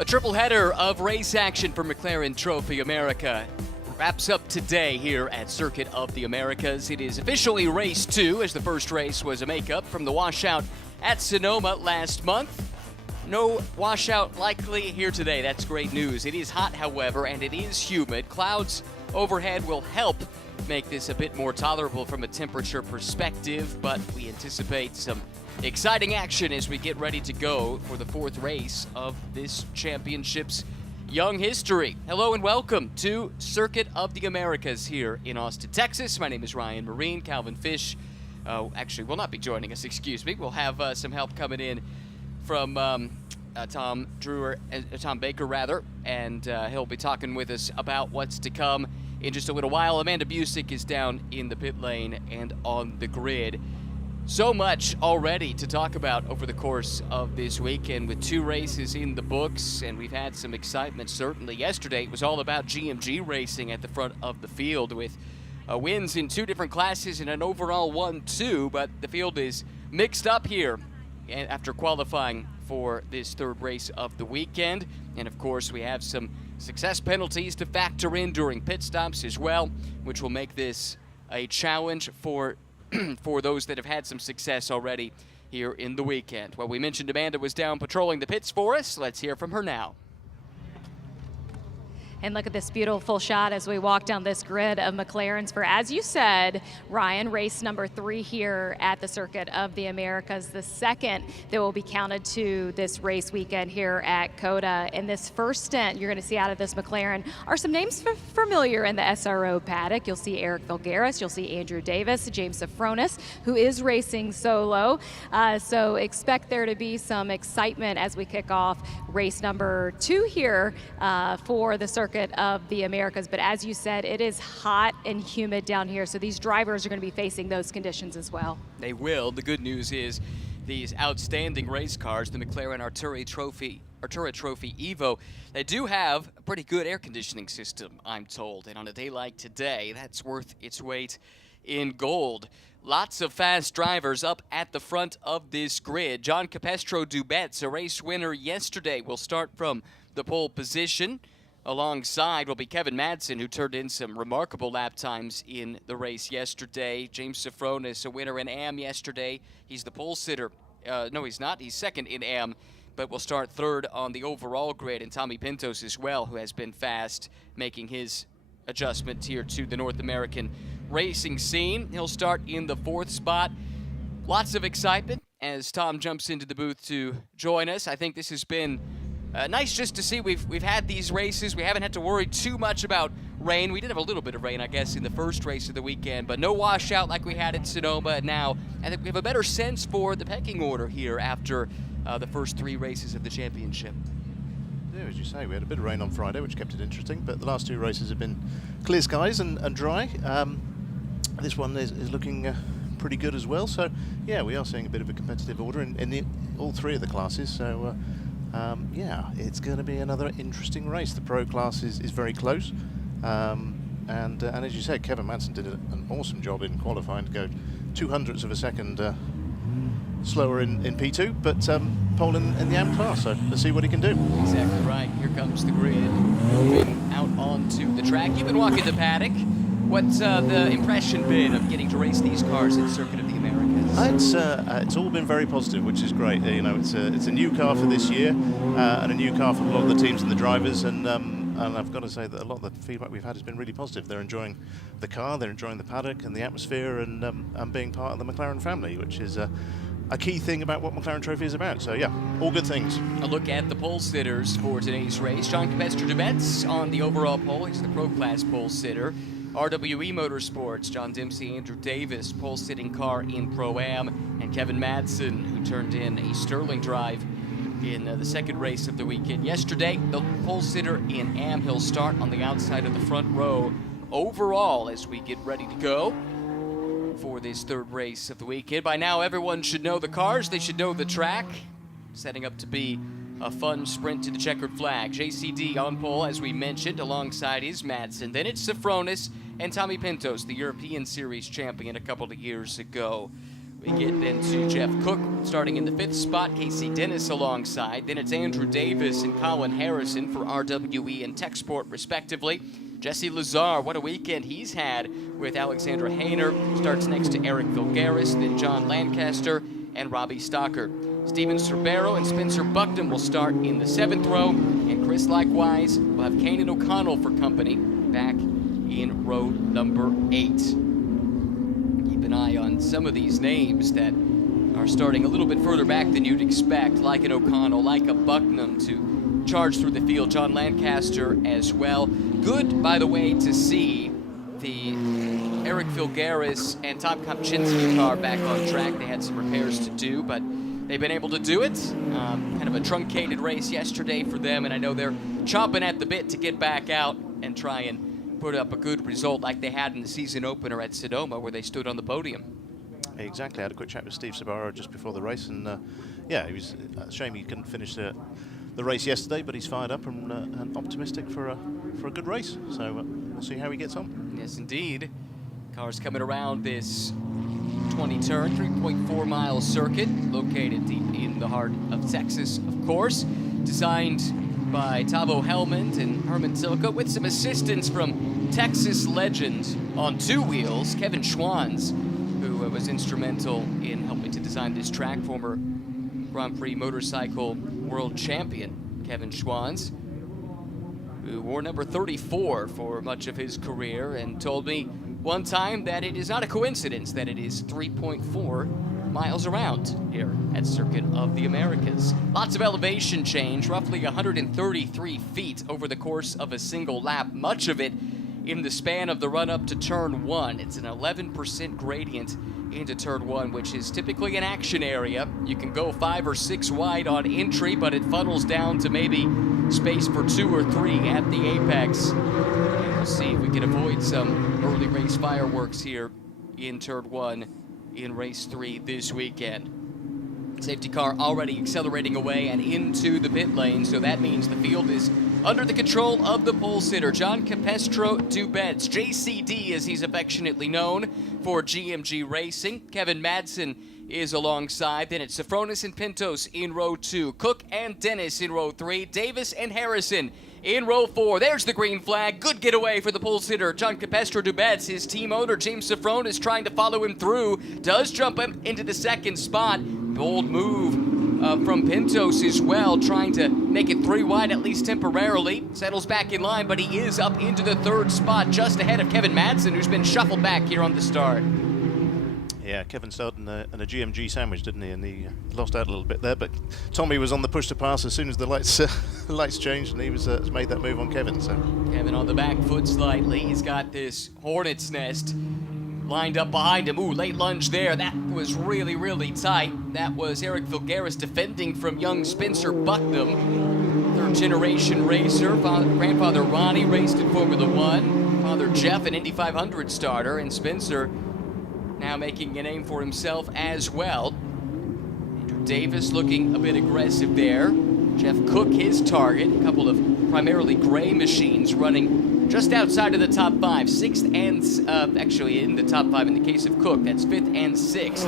A triple header of race action for McLaren Trophy America wraps up today here at Circuit of the Americas. It is officially race 2, as the first race was a makeup from the washout at Sonoma last month. No washout likely here today. That's great news. It is hot, however, and it is humid. Clouds overhead will help make this a bit more tolerable from a temperature perspective, but we anticipate some exciting action as we get ready to go for the fourth race of this championship's young history. Hello and welcome to Circuit of the Americas here in Austin, Texas. My name is Ryan Marine. Calvin Fish actually will not be joining us, excuse me. We'll have some help coming in from Tom Baker, and he'll be talking with us about what's to come in just a little while. Amanda Busick is down in the pit lane and on the grid. So much already to talk about over the course of this weekend with 2 races in the books, and we've had some excitement certainly. Yesterday it was all about GMG racing at the front of the field with wins in 2 different classes and an overall 1-2, but the field is mixed up here after qualifying for this third race of the weekend. And of course we have some success penalties to factor in during pit stops as well, which will make this a challenge for those that have had some success already here in the weekend. Well, we mentioned Amanda was down patrolling the pits for us. Let's hear from her now. And look at this beautiful shot as we walk down this grid of McLarens for, as you said, Ryan, race number 3 here at the Circuit of the Americas, the second that will be counted to this race weekend here at COTA. In this first stint you're going to see out of this McLaren are some names familiar in the SRO paddock. You'll see Eric Vilgaris, you'll see Andrew Davis, James Safronis, who is racing solo. So expect there to be some excitement as we kick off race number 2 here for the Circuit of the Americas. But as you said, it is hot and humid down here, so these drivers are going to be facing those conditions as well. They will. The good news is these outstanding race cars, the McLaren Artura Trophy Evo, they do have a pretty good air conditioning system, I'm told, and on a day like today, that's worth its weight in gold. Lots of fast drivers up at the front of this grid. John Capestro Dubets, a race winner yesterday, will start from the pole position. Alongside will be Kevin Madsen, who turned in some remarkable lap times in the race yesterday. James Safronis, a winner in AM yesterday. He's the pole sitter. No, he's not. He's second in AM, but will start third on the overall grid. And Tommy Pintos as well, who has been fast, making his adjustment here to the North American racing scene. He'll start in the 4th spot. Lots of excitement as Tom jumps into the booth to join us. I think this has been nice just to see. We've had these races. We haven't had to worry too much about rain. We did have a little bit of rain, I guess, in the first race of the weekend, but no washout like we had at Sonoma. And now I think we have a better sense for the pecking order here after the first 3 races of the championship. Yeah, as you say, we had a bit of rain on Friday, which kept it interesting, but the last 2 races have been clear skies and dry. This one is looking pretty good as well. So, yeah, we are seeing a bit of a competitive order in all 3 of the classes. So, yeah, it's going to be another interesting race. The pro class is very close, and as you said, Kevin Madsen did an awesome job in qualifying to go 0.02 of a second slower in P2, but pole in the AM class, so let's see what he can do. Exactly right. Here comes the grid moving out onto the track. You've been walking the paddock. What's the impression been of getting to race these cars at Circuit of the Americas? It's all been very positive, which is great. You know, it's a new car for this year, and a new car for a lot of the teams and the drivers, and I've got to say that a lot of the feedback we've had has been really positive. They're enjoying the car, they're enjoying the paddock and the atmosphere, and being part of the McLaren family, which is a key thing about what McLaren Trophy is about. So yeah, all good things. A look at the pole sitters for today's race. John Capestro Dubets on the overall pole. He's the pro class pole sitter. RWE Motorsports, John Dempsey, Andrew Davis, pole sitting car in Pro-Am, and Kevin Madsen, who turned in a sterling drive in the second race of the weekend. Yesterday, the pole sitter in Am. He'll start on the outside of the front row overall as we get ready to go for this third race of the weekend. By now, everyone should know the cars. They should know the track. Setting up to be a fun sprint to the checkered flag. JCD on pole, as we mentioned, alongside is Madsen. Then it's Safronis and Tommy Pintos, the European Series champion a couple of years ago. We get then to Jeff Cook starting in the 5th spot, Casey Dennis alongside. Then it's Andrew Davis and Colin Harrison for RWE and Tech Sport respectively. Jesse Lazar, what a weekend he's had with Alexandra Hayner. Starts next to Eric Vilgaris, then John Lancaster and Robbie Stocker. Steven Cerbero and Spencer Buckton will start in the 7th row. And Chris likewise will have Kanan O'Connell for company back in row number 8. Keep an eye on some of these names that are starting a little bit further back than you'd expect, like an O'Connell, like a Bucknam to charge through the field. John Lancaster as well. Good, by the way, to see the Eric Vilgaris and Tom Kopczynski car back on track. They had some repairs to do, but they've been able to do it. Kind of a truncated race yesterday for them, and I know they're chomping at the bit to get back out and try and put up a good result like they had in the season opener at Sonoma, where they stood on the podium. Exactly. I had a quick chat with Steve Sabaro just before the race, and yeah, it was a shame he couldn't finish the race yesterday, but he's fired up and optimistic for a good race. So we'll see how he gets on. Yes, indeed. Cars coming around this 20-turn, 3.4-mile circuit, located deep in the heart of Texas, of course. Designed by Tavo Helmond and Herman Tilke, with some assistance from Texas legend on 2 wheels, Kevin Schwans, who was instrumental in helping to design this track, former Grand Prix motorcycle world champion Kevin Schwans, who wore number 34 for much of his career, and told me one time that it is not a coincidence that it is 3.4 miles around here at Circuit of the Americas. Lots of elevation change, roughly 133 feet over the course of a single lap, much of it in the span of the run-up to turn 1. It's an 11% gradient into turn 1, which is typically an action area. You can go 5 or 6 wide on entry, but it funnels down to maybe space for 2 or 3 at the apex. And we'll see if we can avoid some early race fireworks here in turn 1 in race 3 this weekend. Safety car already accelerating away and into the pit lane, so that means the field is under the control of the pole sitter, John Capestro Dubets, JCD as he's affectionately known for GMG Racing. Kevin Madsen is alongside. Then it's Safronis and Pintos in row 2, Cook and Dennis in row 3, Davis and Harrison in row 4. There's the green flag. Good getaway for the pole sitter, John Capestro Dubets. His team owner, James Safronis, trying to follow him through. Does jump him into the 2nd spot. Bold move from Pintos as well, trying to make it 3 wide at least temporarily. Settles back in line, but he is up into the 3rd spot, just ahead of Kevin Madsen, who's been shuffled back here on the start. Yeah, Kevin started in a GMG sandwich, didn't he? And he lost out a little bit there, but Tommy was on the push to pass as soon as the lights changed, and he was made that move on Kevin. So Kevin on the back foot slightly. He's got this hornet's nest lined up behind him. Ooh, late lunge there. That was really, really tight. That was Eric Vilgaris defending from young Spencer Bucknam. 3rd-generation racer. Grandfather Ronnie raced in Formula 1. Father Jeff, an Indy 500 starter. And Spencer now making a name for himself as well. Andrew Davis looking a bit aggressive there. Jeff Cook, his target. A couple of primarily gray machines running just outside of the top 5, 6th and, actually in the top 5 in the case of Cook, that's 5th and 6th.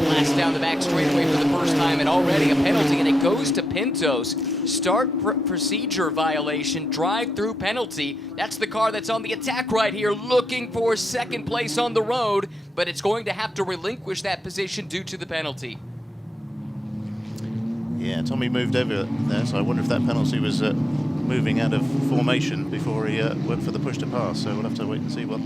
Blast down the back straightaway for the first time, and already a penalty, and it goes to Pintos. Start procedure violation, drive-through penalty. That's the car that's on the attack right here, looking for 2nd place on the road, but it's going to have to relinquish that position due to the penalty. yeah, Tommy moved over there, so I wonder if that penalty was moving out of formation before he went for the push to pass. So we'll have to wait and see what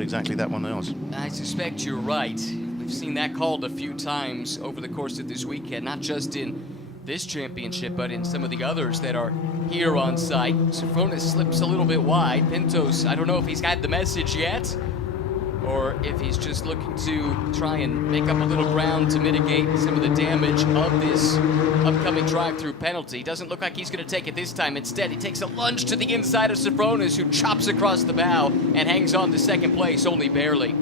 exactly that one was. I suspect you're right. We've seen that called a few times over the course of this weekend, not just in this championship, but in some of the others that are here on site. Safronis slips a little bit wide. Pintos, I don't know if he's got the message yet, or if he's just looking to try and make up a little ground to mitigate some of the damage of this upcoming drive-through penalty. Doesn't look like he's going to take it this time. Instead, he takes a lunge to the inside of Safronis, who chops across the bow and hangs on to 2nd place, only barely.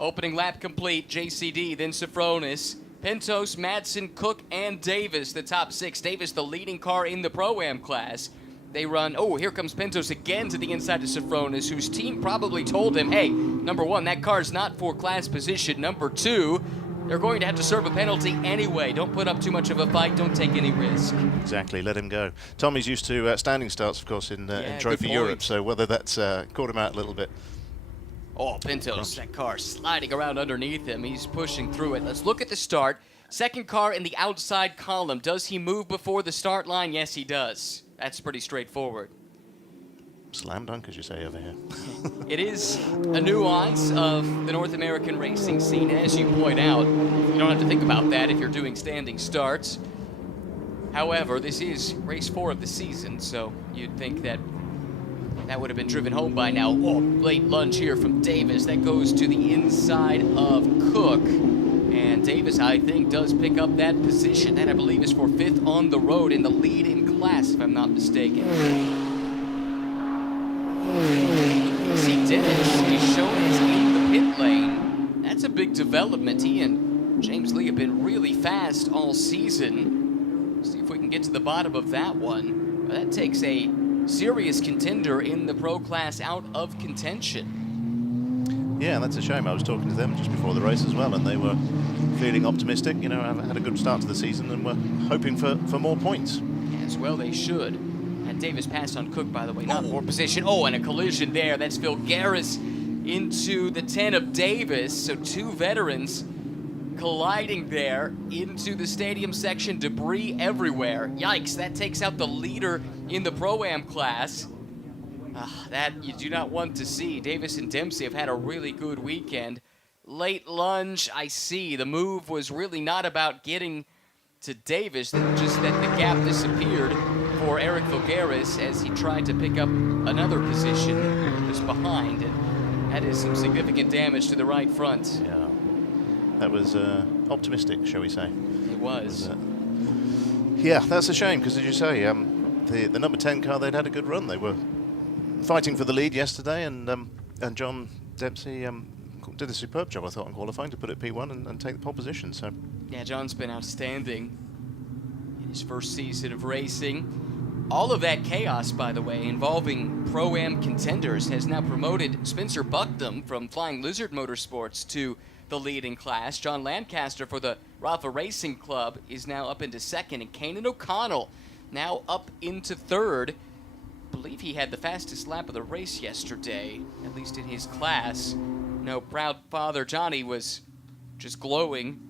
Opening lap complete, JCD, then Safronis, Pintos, Madsen, Cook, and Davis, the top 6. Davis, the leading car in the Pro-Am class. they run, oh, here comes Pintos again to the inside of Sofronis, whose team probably told him, hey, number one, that car's not for class position. Number two, they're going to have to serve a penalty anyway. Don't put up too much of a fight. Don't take any risk. Exactly, let him go. Tommy's used to standing starts, of course, in Trophy Europe, so whether that's caught him out a little bit. Oh, Pintos, that car sliding around underneath him. He's pushing through it. Let's look at the start. Second car in the outside column. Does he move before the start line? Yes, he does. That's pretty straightforward. Slam dunk, as you say over here. It is a nuance of the North American racing scene. And as you point out, you don't have to think about that if you're doing standing starts. However, this is race 4 of the season, so you'd think that that would have been driven home by now. Oh, late lunge here from Davis. That goes to the inside of Cook. And Davis, I think, does pick up that position. That, I believe, is for 5th on the road in the lead in class, if I'm not mistaken. See Dennis, he's shown as in the pit lane. That's a big development. He and James Lee have been really fast all season. See if we can get to the bottom of that one. That takes a serious contender in the pro class out of contention. Yeah, that's a shame. I was talking to them just before the race as well, and they were feeling optimistic. You know, had a good start to the season and were hoping for more points. As well they should. And Davis passed on Cook, by the way, not for position. Oh, and a collision there. That's Phil Garris into the 10 of Davis. So 2 veterans colliding there into the stadium section. Debris everywhere. Yikes, that takes out the leader in the Pro-Am class. That you do not want to see. Davis and Dempsey have had a really good weekend. Late lunge, I see. The move was really not about getting to Davis, just that the gap disappeared for Eric Vogaris as he tried to pick up another position just behind, and that is some significant damage to the right front. Yeah, that was optimistic, shall we say. It was. Yeah, that's a shame, because as you say, the number 10 car, they'd had a good run. They were fighting for the lead yesterday, and John Dempsey did a superb job, I thought, in qualifying to put it P1 and take the pole position. So yeah, John's been outstanding in his first season of racing. All of that chaos, by the way, involving Pro-Am contenders, has now promoted Spencer Bucknam from Flying Lizard Motorsports to the lead in class. John Lancaster for the Rafa Racing Club is now up into 2nd, and Kanan O'Connell now up into 3rd. I believe he had the fastest lap of the race yesterday, at least in his class. No, proud father Johnny was just glowing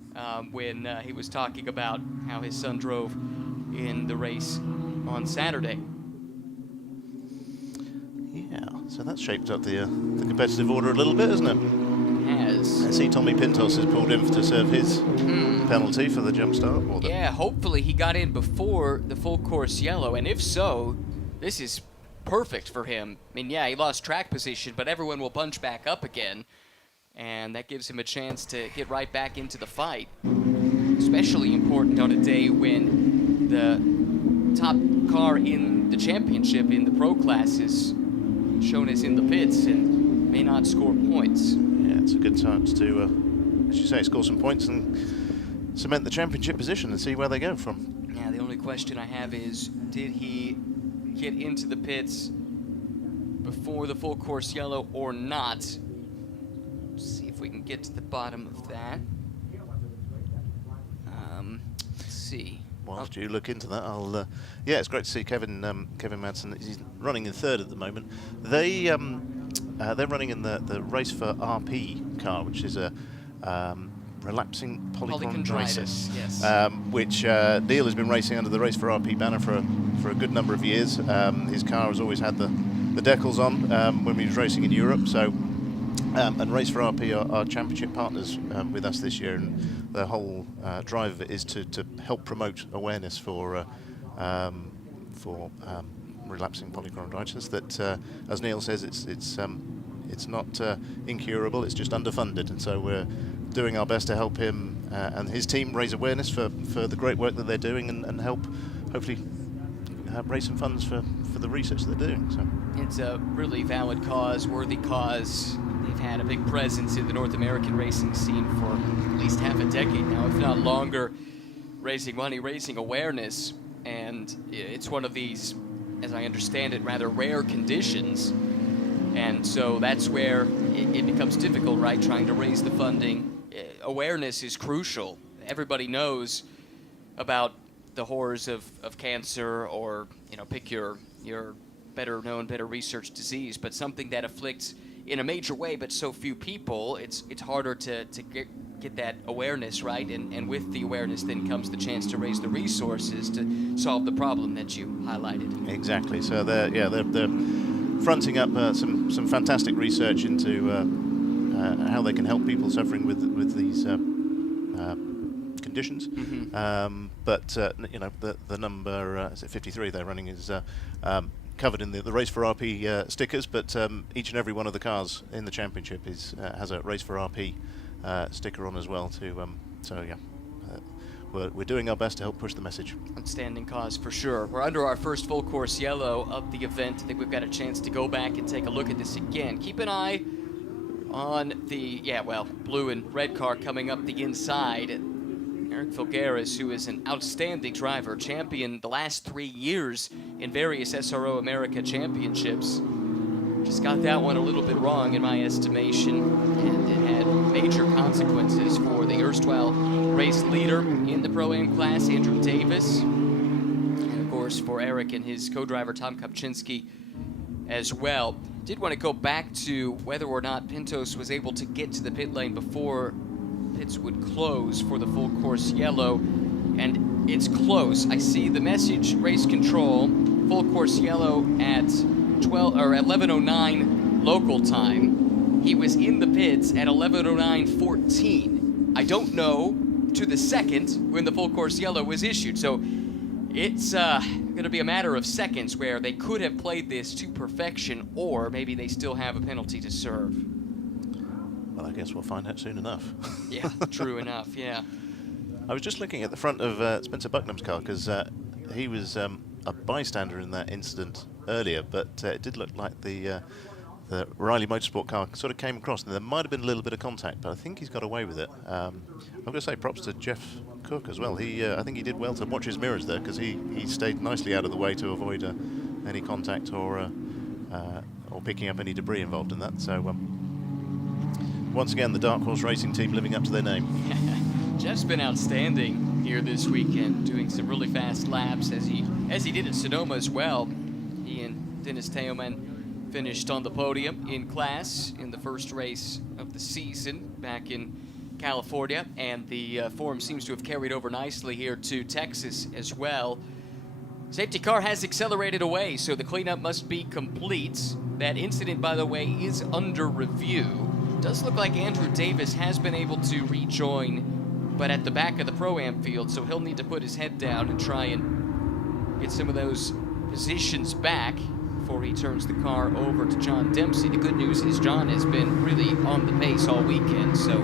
when he was talking about how his son drove in the race on Saturday. Yeah, so that's shaped up the competitive order a little bit, isn't it? It has. I see Tommy Pintos has pulled in to serve his penalty for the jump start. Or Yeah, hopefully he got in before the full course yellow, and if so, this is perfect for him. I mean, yeah, he lost track position, but everyone will bunch back up again, and that gives him a chance to get right back into the fight. Especially important on a day when the top car in the championship in the pro class is shown as in the pits and may not score points. Yeah, it's a good chance to, as you say, score some points and cement the championship position and see where they go from. Yeah, the only question I have is, did he get into the pits before the full course yellow or not? Let's see if we can get to the bottom of that. Let's see. Whilst you look into that, I'll. Yeah, it's great to see Kevin Madsen. He's running in 3rd at the moment. They're running in the race for RP car, which is a relapsing polychondritis, yes. Which Neil has been racing under the race for RP banner for a good number of years. His car has always had the decals on when he was racing in Europe. So. And Race for RP are championship partners with us this year, and the whole drive of it is to help promote awareness for relapsing polychondritis. That, as Neil says, it's not incurable; it's just underfunded, and so we're doing our best to help him and his team raise awareness for the great work that they're doing, and help hopefully raise some funds for the research they're doing. So it's a really valid cause, worthy cause. They've had a big presence in the North American racing scene for at least half a decade now, if not longer, raising money, raising awareness, and it's one of these as I understand it, rather rare conditions. And so that's where it becomes difficult, right, trying to raise the funding. Awareness is crucial. Everybody knows about the horrors of cancer, or, you know, pick your better known, better researched disease, but something that afflicts in a major way but so few people, it's harder to get that awareness, right? And with the awareness then comes the chance to raise the resources to solve the problem that you highlighted. Exactly. So they're fronting up some fantastic research into how they can help people suffering with these conditions. Mm-hmm. But you know, the number is it 53 they're running is covered in the Race for RP stickers, but each and every one of the cars in the championship has a Race for RP sticker on as well too. So yeah, we're doing our best to help push the message. Outstanding cause for sure. We're under our first full course yellow of the event. I think we've got a chance to go back and take a look at this again. Keep an eye on the, blue and red car coming up the inside. Eric Filgueres, who is an outstanding driver, champion the last 3 years in various SRO America championships. Just got that one a little bit wrong in my estimation, and it had major consequences for the erstwhile race leader in the Pro-Am class, Andrew Davis, and of course for Eric and his co-driver Tom Kopczynski as well. Did want to go back to whether or not Pintos was able to get to the pit lane before pits would close for the full course yellow, and it's close. I see the message, race control, full course yellow at 11:09 local time. He was in the pits at 11:09:14. I don't know to the second when the full course yellow was issued, so it's going to be a matter of seconds where they could have played this to perfection, or maybe they still have a penalty to serve. Well, I guess we'll find out soon enough. Yeah, true enough, yeah. I was just looking at the front of Spencer Bucknam's car, because he was a bystander in that incident earlier, but it did look like the Riley Motorsport car sort of came across, and there might have been a little bit of contact, but I think he's got away with it. I'm going to say props to Jeff Cook as well. I think he did well to watch his mirrors there, because he stayed nicely out of the way to avoid any contact or picking up any debris involved in that. So once again, the Dark Horse Racing team living up to their name. Jeff's been outstanding here this weekend, doing some really fast laps as he did at Sonoma as well. He and Dennis Teoman finished on the podium in class in the first race of the season back in California, and the form seems to have carried over nicely here to Texas as well. Safety car has accelerated away, so the cleanup must be complete. That incident, by the way, is under review. Does look like Andrew Davis has been able to rejoin, but at the back of the Pro-Am field, so he'll need to put his head down and try and get some of those positions back before he turns the car over to John Dempsey. The good news is John has been really on the pace all weekend, so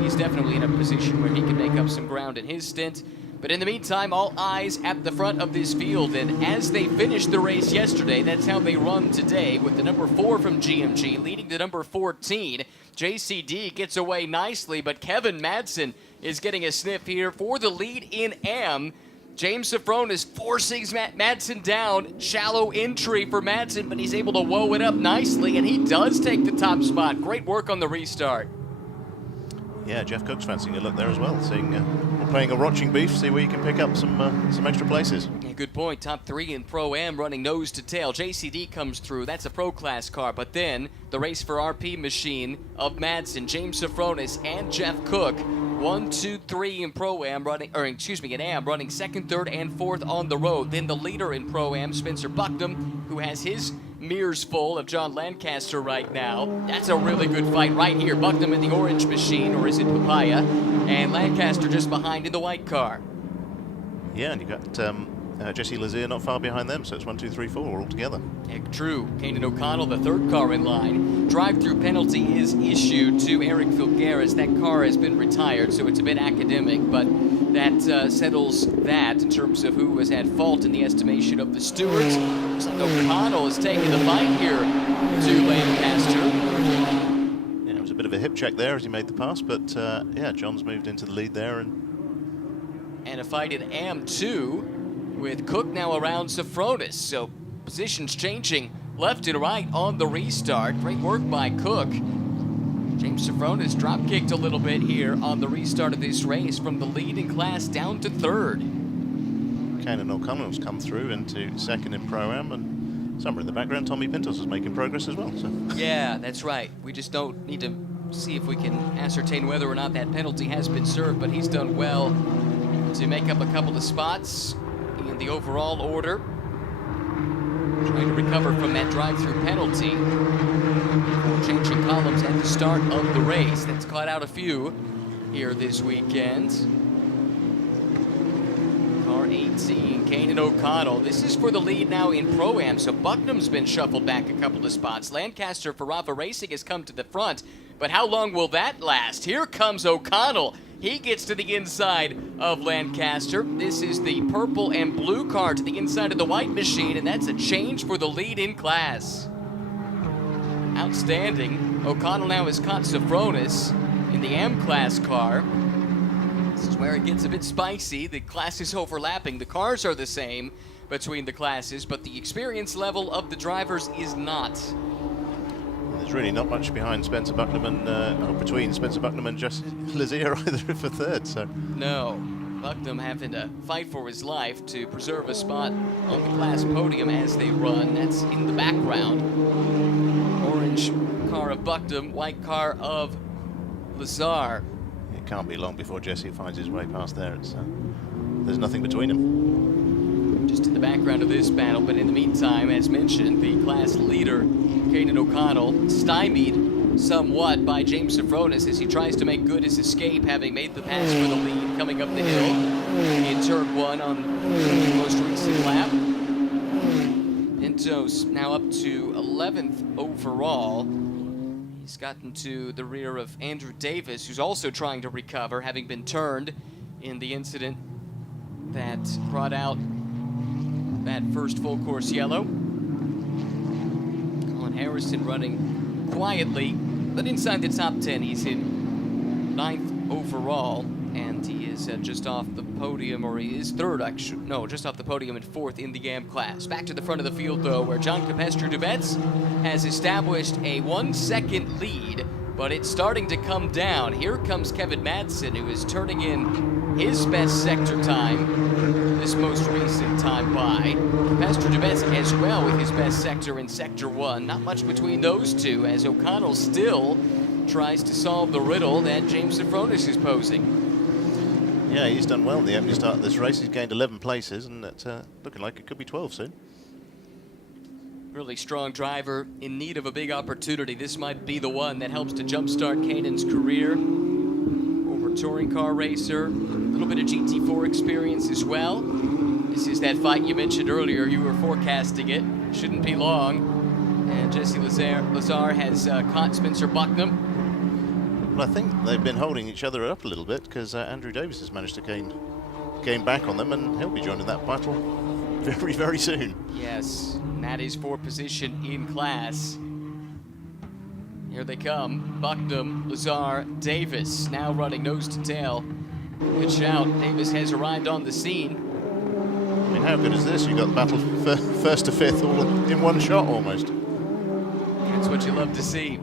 he's definitely in a position where he can make up some ground in his stint. But in the meantime, all eyes at the front of this field, and as they finished the race yesterday, that's how they run today, with the number 4 from GMG leading the number 14. JCD gets away nicely, but Kevin Madsen is getting a sniff here for the lead in AM. James Safronis forcing Madsen down. Shallow entry for Madsen, but he's able to woe it up nicely, and he does take the top spot. Great work on the restart. Yeah, Jeff Cook's fancying a look there as well, seeing we're playing a watching beef, see where you can pick up some extra places. Yeah, good point. Top 3 in Pro-Am running nose to tail. JCD comes through. That's a Pro Class car. But then the Race for RP machine of Madsen, James Safronis, and Jeff Cook. 1, 2, 3 in Pro-Am running, in AM running 2nd, 3rd, and 4th on the road. Then the leader in Pro-Am, Spencer Bucknam, who has his mirrors full of John Lancaster right now. That's a really good fight right here. Bucknam in the orange machine, or is it Papaya? And Lancaster just behind in the white car. Yeah, and you got Jesse Lazier not far behind them, so it's 1, 2, 3, 4 all together. Yeah, true. Kanan O'Connell, the 3rd car in line. Drive-through penalty is issued to Eric Filgueres. That car has been retired, so it's a bit academic, but that settles that in terms of who was at fault in the estimation of the stewards. Looks like O'Connell is taking the fight here to Lancaster. Yeah, it was a bit of a hip check there as he made the pass, but yeah, John's moved into the lead there. And a fight in AM2 with Cook now around Safronis. So positions changing left and right on the restart. Great work by Cook. James Safronis drop kicked a little bit here on the restart of this race from the lead in class down to third. Kanan O'Connell's come through into second in Pro-Am, and somewhere in the background, Tommy Pintos is making progress as well. So. Yeah, that's right. We just don't need to see if we can ascertain whether or not that penalty has been served, but he's done well to make up a couple of spots in the overall order. Trying to recover from that drive-through penalty. Changing columns at the start of the race. That's caught out a few here this weekend. Car 18, Kanan O'Connell. This is for the lead now in Pro-Am, so Bucknam's been shuffled back a couple of spots. Lancaster for Rafa Racing has come to the front, but how long will that last? Here comes O'Connell. He gets to the inside of Lancaster. This is the purple and blue car to the inside of the white machine, and that's a change for the lead in class. Outstanding. O'Connell now has caught Safronis in the AM class car. This is where it gets a bit spicy. The classes overlapping. The cars are the same between the classes, but the experience level of the drivers is not. There's really not much behind Spencer Bucknam and or between Spencer Bucknam and Jesse Lazier either for third. So no, Bucknam having to fight for his life to preserve a spot on the class podium as they run. That's in the background. Orange car of Bucknam, white car of Lazar. It can't be long before Jesse finds his way past there. It's there's nothing between them. Just in the background of this battle, but in the meantime, as mentioned, the class leader, Kanan O'Connell, stymied somewhat by James Safronis as he tries to make good his escape, having made the pass for the lead coming up the hill in turn one on the most recent lap. Pintos now up to 11th overall. He's gotten to the rear of Andrew Davis, who's also trying to recover, having been turned in the incident that brought out that first full course yellow. Colin Harrison running quietly, but inside the top 10. He's in 9th overall, and he is just off the podium, or he is third, actually. No, just off the podium and 4th in the AM class. Back to the front of the field, though, where John Capestro-Dubets has established a 1-second lead, but it's starting to come down. Here comes Kevin Madsen, who is turning in his best sector time, this most recent time by. Capestro-Dubets as well with his best sector in Sector 1. Not much between those two, as O'Connell still tries to solve the riddle that James Safronis is posing. Yeah, he's done well in the opening start of this race. He's gained 11 places, and it's looking like it could be 12 soon. Really strong driver in need of a big opportunity. This might be the one that helps to jumpstart Kanan's career. Former touring car racer, a little bit of GT4 experience as well. This is that fight you mentioned earlier. You were forecasting it. Shouldn't be long. And Jesse Lazar has caught Spencer Bucknam. Well, I think they've been holding each other up a little bit because Andrew Davis has managed to gain back on them, and he'll be joining that battle very, very soon. Yes, and that is for position in class. Here they come. Bucknam, Lazar, Davis, now running nose to tail. Good shout. Davis has arrived on the scene. I mean, how good is this? You got the battle first to fifth all in one shot almost. That's what you love to see.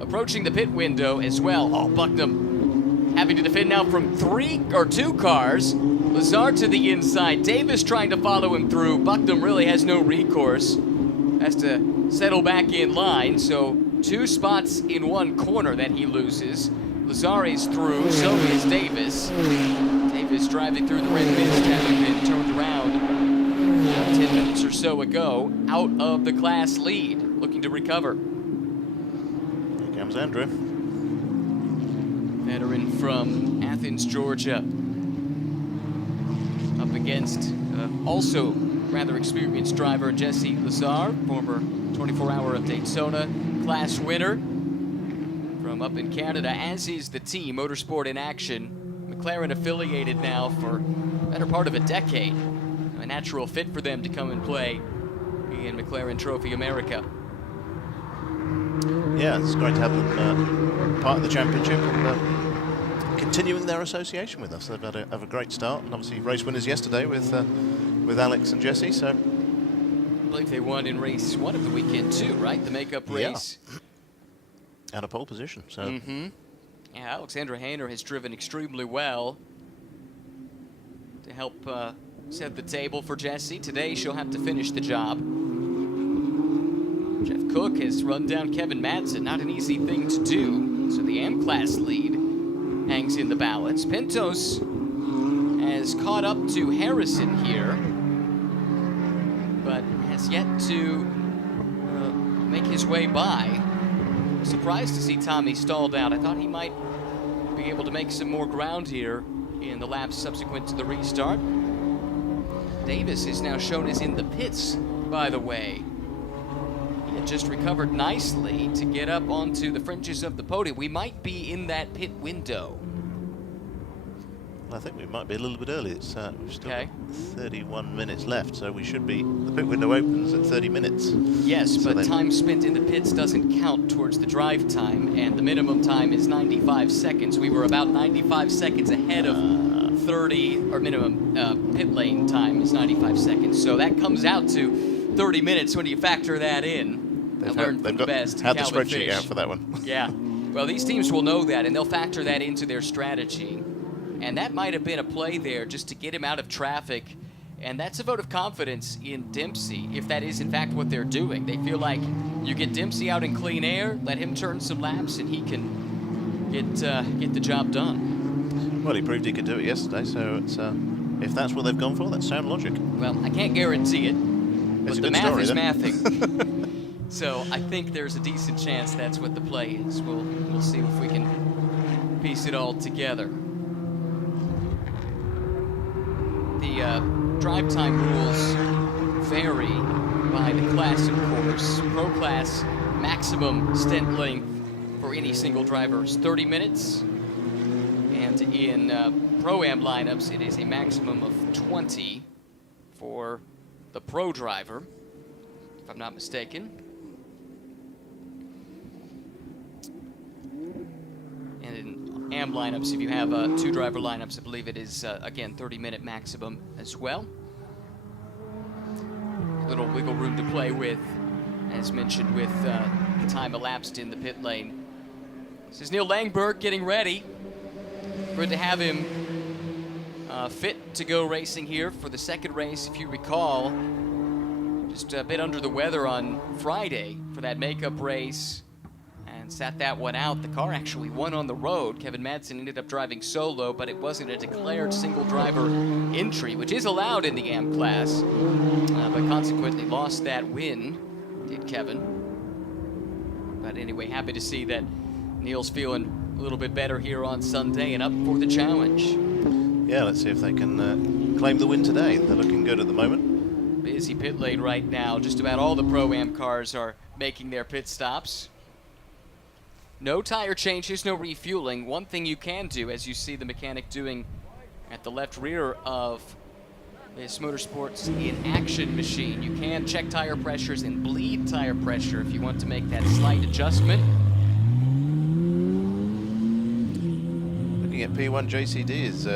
Approaching the pit window as well. Oh, Bucknam having to defend now from 2 cars. Lazar to the inside. Davis trying to follow him through. Bucknam really has no recourse. Has to settle back in line. So 2 spots in one corner that he loses. Lazar is through, so is Davis. Davis driving through the red mist, having been turned around 10 minutes or so ago, out of the class lead, looking to recover. Here comes Andrew. Veteran from Athens, Georgia. Up against also rather experienced driver Jesse Lazar, former 24-hour of Daytona class winner from up in Canada, as is the team, Motorsport in Action. McLaren affiliated now for the better part of a decade. A natural fit for them to come and play in McLaren Trophy America. Yeah, it's great to have them part of the championship and continuing their association with us. They've had a great start, and obviously race winners yesterday with Alex and Jesse. So believe they won in race 1 of the weekend too, right? The makeup race. Yeah. Out of pole position, so. Yeah, Alexandra Hayner has driven extremely well to help set the table for Jessie. Today she'll have to finish the job. Jeff Cook has run down Kevin Madsen, not an easy thing to do. So the M-Class lead hangs in the balance. Pintos has caught up to Harrison here, but has yet to make his way by. Surprised to see Tommy stalled out. I thought he might be able to make some more ground here in the laps subsequent to the restart. Davis is now shown as in the pits, by the way. He had just recovered nicely to get up onto the fringes of the podium. We might be in that pit window. I think we might be a little bit early. It's we've still got 31 minutes left, so we should be. The pit window opens at 30 minutes. Yes, so but time spent in the pits doesn't count towards the drive time, and the minimum time is 95 seconds. We were about 95 seconds ahead of 30, or minimum pit lane time is 95 seconds. So that comes out to 30 minutes when you factor that in. I learned from the best. Had the spreadsheet out for that one. Yeah. Well, these teams will know that, and they'll factor that into their strategy. And that might have been a play there just to get him out of traffic. And that's a vote of confidence in Dempsey, if that is in fact what they're doing. They feel like you get Dempsey out in clean air, let him turn some laps, and he can get the job done. Well, he proved he could do it yesterday, so it's, if that's what they've gone for, that's sound logic. Well, I can't guarantee it, but the math is mathing. So I think there's a decent chance that's what the play is. We'll see if we can piece it all together. The drive time rules vary by the class, of course. Pro class maximum stint length for any single driver is 30 minutes. And in Pro-Am lineups, it is a maximum of 20 for the pro driver, if I'm not mistaken. And in AM lineups, if you have 2 driver lineups, I believe it is, again, 30-minute maximum as well. Little wiggle room to play with, as mentioned, with the time elapsed in the pit lane. This is Neil Langberg getting ready. Good to have him fit to go racing here for the second race. If you recall, just a bit under the weather on Friday for that makeup race and sat that one out. The car actually won on the road. Kevin Madsen ended up driving solo, but it wasn't a declared single driver entry, which is allowed in the AM class, but consequently lost that win, did Kevin. But anyway, happy to see that Neil's feeling a little bit better here on Sunday and up for the challenge. Yeah, let's see if they can claim the win today. They're looking good at the moment. Busy pit lane right now. Just about all the Pro-Am cars are making their pit stops. No tire changes, no refueling. One thing you can do, as you see the mechanic doing at the left rear of this Motorsports in Action machine, you can check tire pressures and bleed tire pressure if you want to make that slight adjustment. Looking at P1, JCD is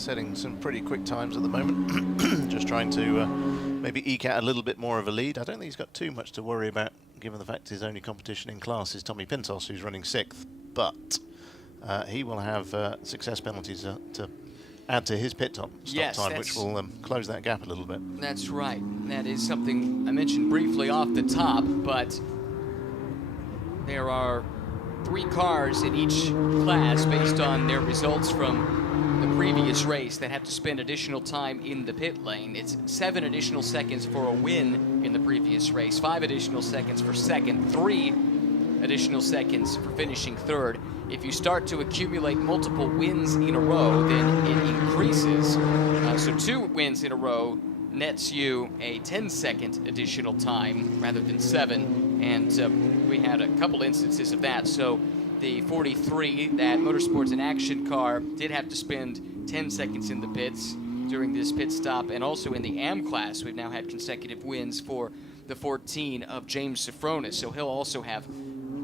setting some pretty quick times at the moment. Just trying to maybe eke out a little bit more of a lead. I don't think he's got too much to worry about, given the fact his only competition in class is Tommy Pintos, who's running 6th. But he will have success penalties to add to his pit stop time, which will close that gap a little bit. That's right. That is something I mentioned briefly off the top, but there are 3 cars in each class based on their results from the previous race that have to spend additional time in the pit lane. It's 7 additional seconds for a win in the previous race, 5 additional seconds for second, 3 additional seconds for finishing third. If you start to accumulate multiple wins in a row, then it increases. So 2 wins in a row nets you a 10-second additional time rather than 7. And we had a couple instances of that. So the 43, that Motorsports in Action car, did have to spend 10 seconds in the pits during this pit stop. And also in the AM class, we've now had consecutive wins for the 14 of James Sofronis. So he'll also have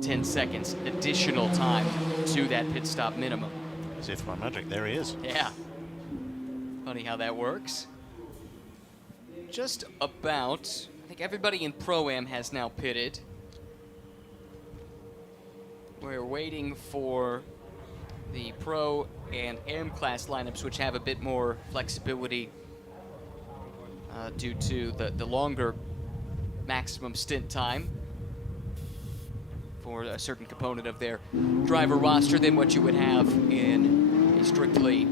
10 seconds additional time to that pit stop minimum. As if by magic, there he is. Yeah. Funny how that works. Just about, I think everybody in Pro-Am has now pitted. We're waiting for the Pro and Am class lineups, which have a bit more flexibility due to the longer maximum stint time for a certain component of their driver roster than what you would have in a strictly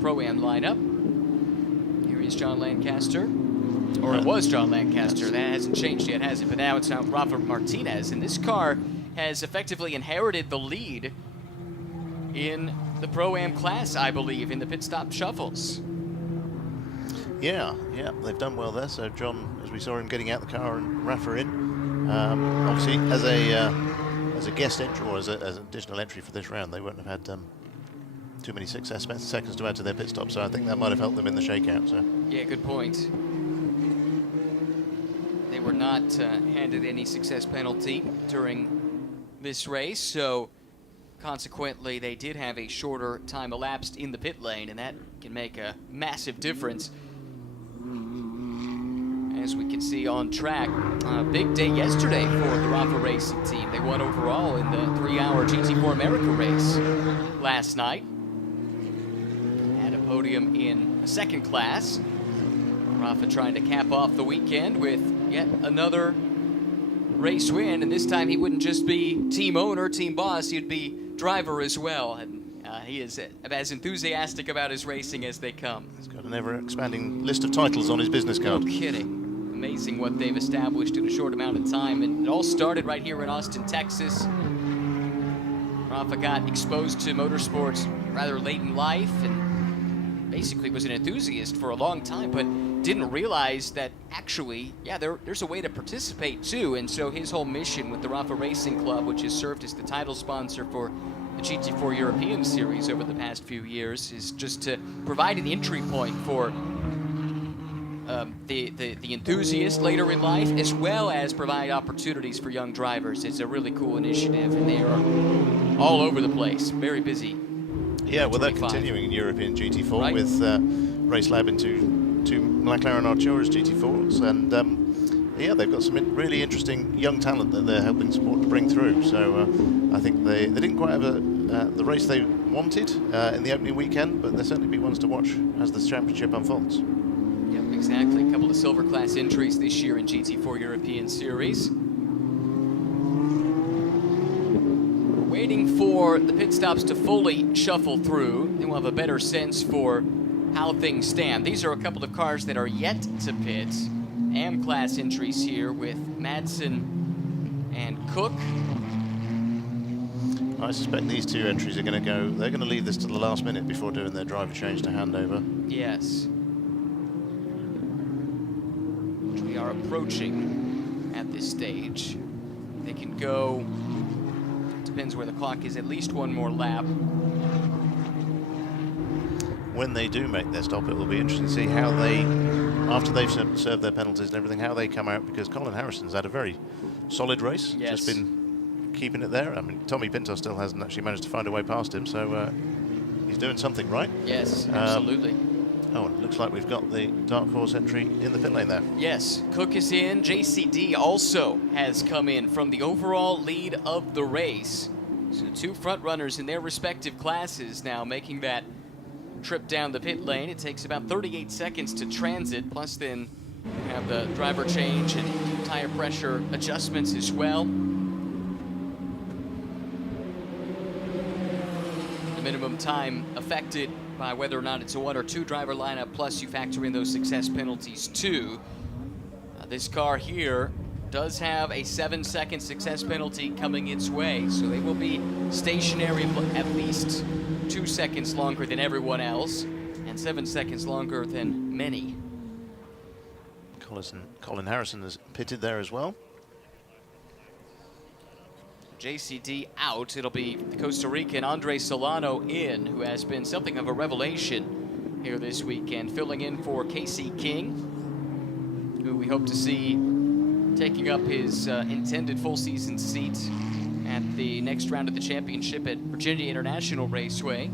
Pro-Am lineup. Here is John Lancaster. Or it was John Lancaster. That hasn't changed yet, has it? But now it's now Rafa Martinez. And this car has effectively inherited the lead in the Pro-Am class, I believe, in the pit stop shuffles. Yeah, they've done well there. So John, as we saw him getting out the car and Rafa in, obviously as a guest entry or as an additional entry for this round, they wouldn't have had too many success seconds to add to their pit stop. So I think that might have helped them in the shakeout. So yeah, good point. They were not handed any success penalty during this race, so consequently they did have a shorter time elapsed in the pit lane, and that can make a massive difference. As we can see on track, a big day yesterday for the Rafa Racing team. They won overall in the 3-hour GT4 America race last night. Had a podium in a second class. Rafa trying to cap off the weekend with yet another race win, and this time he wouldn't just be team owner, team boss, he'd be driver as well. And he is as enthusiastic about his racing as they come. He's got an ever-expanding list of titles on his business card. No kidding. Amazing what they've established in a short amount of time, and it all started right here in Austin, Texas. Rafa got exposed to motorsports rather late in life and basically was an enthusiast for a long time, but didn't realize that actually, yeah, there's a way to participate too. And so his whole mission with the Rafa Racing Club, which has served as the title sponsor for the GT4 European Series over the past few years, is just to provide an entry point for the enthusiast later in life, as well as provide opportunities for young drivers. It's a really cool initiative, and they are all over the place, very busy. Yeah, well, they're continuing in European GT4 right, with Race Lab into two McLaren Arturas GT4s, and yeah, they've got some really interesting young talent that they're helping support to bring through. So I think they didn't quite have the race they wanted in the opening weekend, but they'll certainly be ones to watch as the championship unfolds. Yep, exactly. A couple of silver class entries this year in GT4 European Series. Waiting for the pit stops to fully shuffle through, then we'll have a better sense for how things stand. These are a couple of cars that are yet to pit. Am class entries here with Madsen and Cook. I suspect these two entries are going to go, they're going to leave this to the last minute before doing their driver change to handover. Yes. Which we are approaching at this stage. They can go, depends where the clock is, at least one more lap. When they do make their stop, it will be interesting to see how they, after they've served their penalties and everything, how they come out, because Colin Harrison's had a very solid race. Yes. Just been keeping it there. I mean, Tommy Pinto still hasn't actually managed to find a way past him, so he's doing something right. Yes, absolutely. Oh, it looks like we've got the dark horse entry in the pit lane there. Yes, Cook is in. JCD also has come in from the overall lead of the race. So two front runners in their respective classes now making that trip down the pit lane. It takes about 38 seconds to transit, plus then you have the driver change and tire pressure adjustments as well. The minimum time affected by whether or not it's a 1 or 2 driver lineup, plus you factor in those success penalties too. This car here does have a 7-second success penalty coming its way, so they will be stationary at least 2 seconds longer than everyone else, and 7 seconds longer than many. Colin Harrison is pitted there as well. JCD out. It'll be the Costa Rican Andre Solano in, who has been something of a revelation here this weekend, filling in for Casey King, who we hope to see taking up his intended full season seat at the next round of the championship at Virginia International Raceway.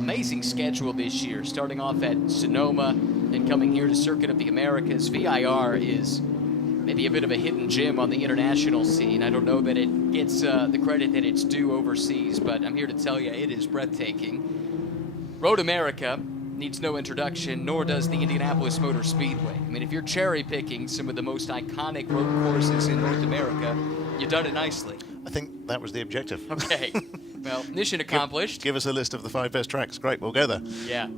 Amazing schedule this year, starting off at Sonoma, and coming here to Circuit of the Americas. VIR is maybe a bit of a hidden gem on the international scene. I don't know that it gets the credit that it's due overseas, but I'm here to tell you it is breathtaking. Road America needs no introduction, nor does the Indianapolis Motor Speedway. I mean, if you're cherry picking some of the most iconic road courses in North America, you've done it nicely. I think that was the objective. Okay. Well, mission accomplished. Give us a list of the 5 best tracks. Great, we'll go there. Yeah.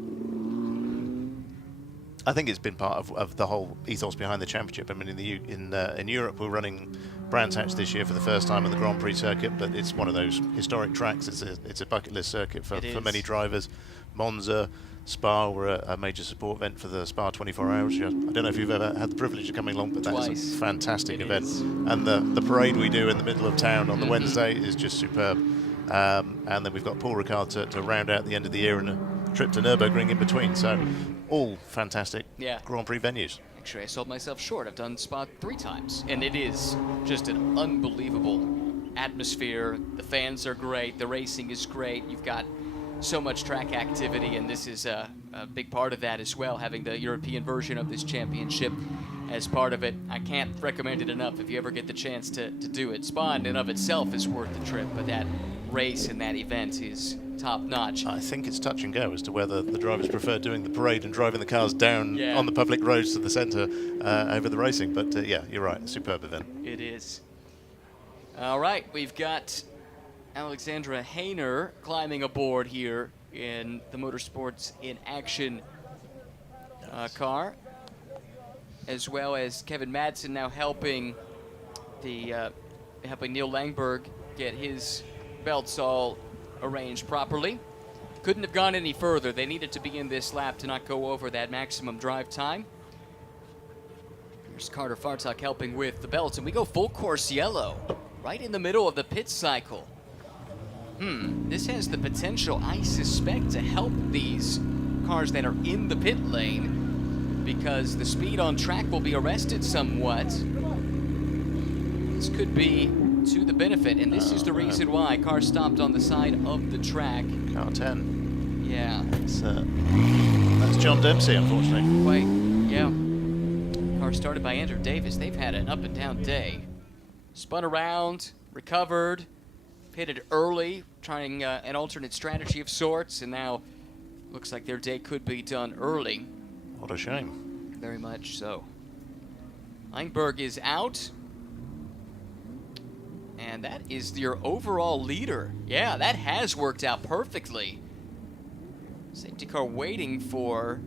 I think it's been part of the whole ethos behind the championship. I mean, in Europe, we're running Brands Hatch this year for the first time on the Grand Prix circuit, but it's one of those historic tracks. It's a bucket list circuit for many drivers. Monza, Spa were a major support event for the Spa 24 Hours. I don't know if you've ever had the privilege of coming along, but that is a fantastic event. And the parade we do in the middle of town on the Wednesday is just superb. And then we've got Paul Ricard to round out the end of the year and a trip to Nürburgring in between. So all fantastic Grand Prix venues. Actually, I sold myself short. I've done Spa 3 times, and it is just an unbelievable atmosphere. The fans are great. The racing is great. You've got so much track activity, and this is a big part of that as well, having the European version of this championship as part of it. I can't recommend it enough if you ever get the chance to do it. Spa in and of itself is worth the trip, but that race and that event is top-notch. I think it's touch and go as to whether the drivers prefer doing the parade and driving the cars down on the public roads to the centre over the racing. But yeah, you're right, a superb event. It is. All right, we've got Alexandra Hayner climbing aboard here in the Motorsports in Action car, as well as Kevin Madsen now helping Neil Langberg get his belts all arranged properly. Couldn't have gone any further. They needed to be in this lap to not go over that maximum drive time. Here's Carter Fartak helping with the belts, and we go full course yellow right in the middle of the pit cycle. This has the potential, I suspect, to help these cars that are in the pit lane, because the speed on track will be arrested somewhat. This could be to the benefit, and this is the reason why cars stopped on the side of the track. Car 10. Yeah. That's John Dempsey, unfortunately. Quite, yeah. Car started by Andrew Davis. They've had an up and down day. Spun around, recovered, pitted early, trying an alternate strategy of sorts, and now looks like their day could be done early. What a shame. Very much so. Langberg is out. And that is your overall leader. Yeah, that has worked out perfectly. Safety car waiting for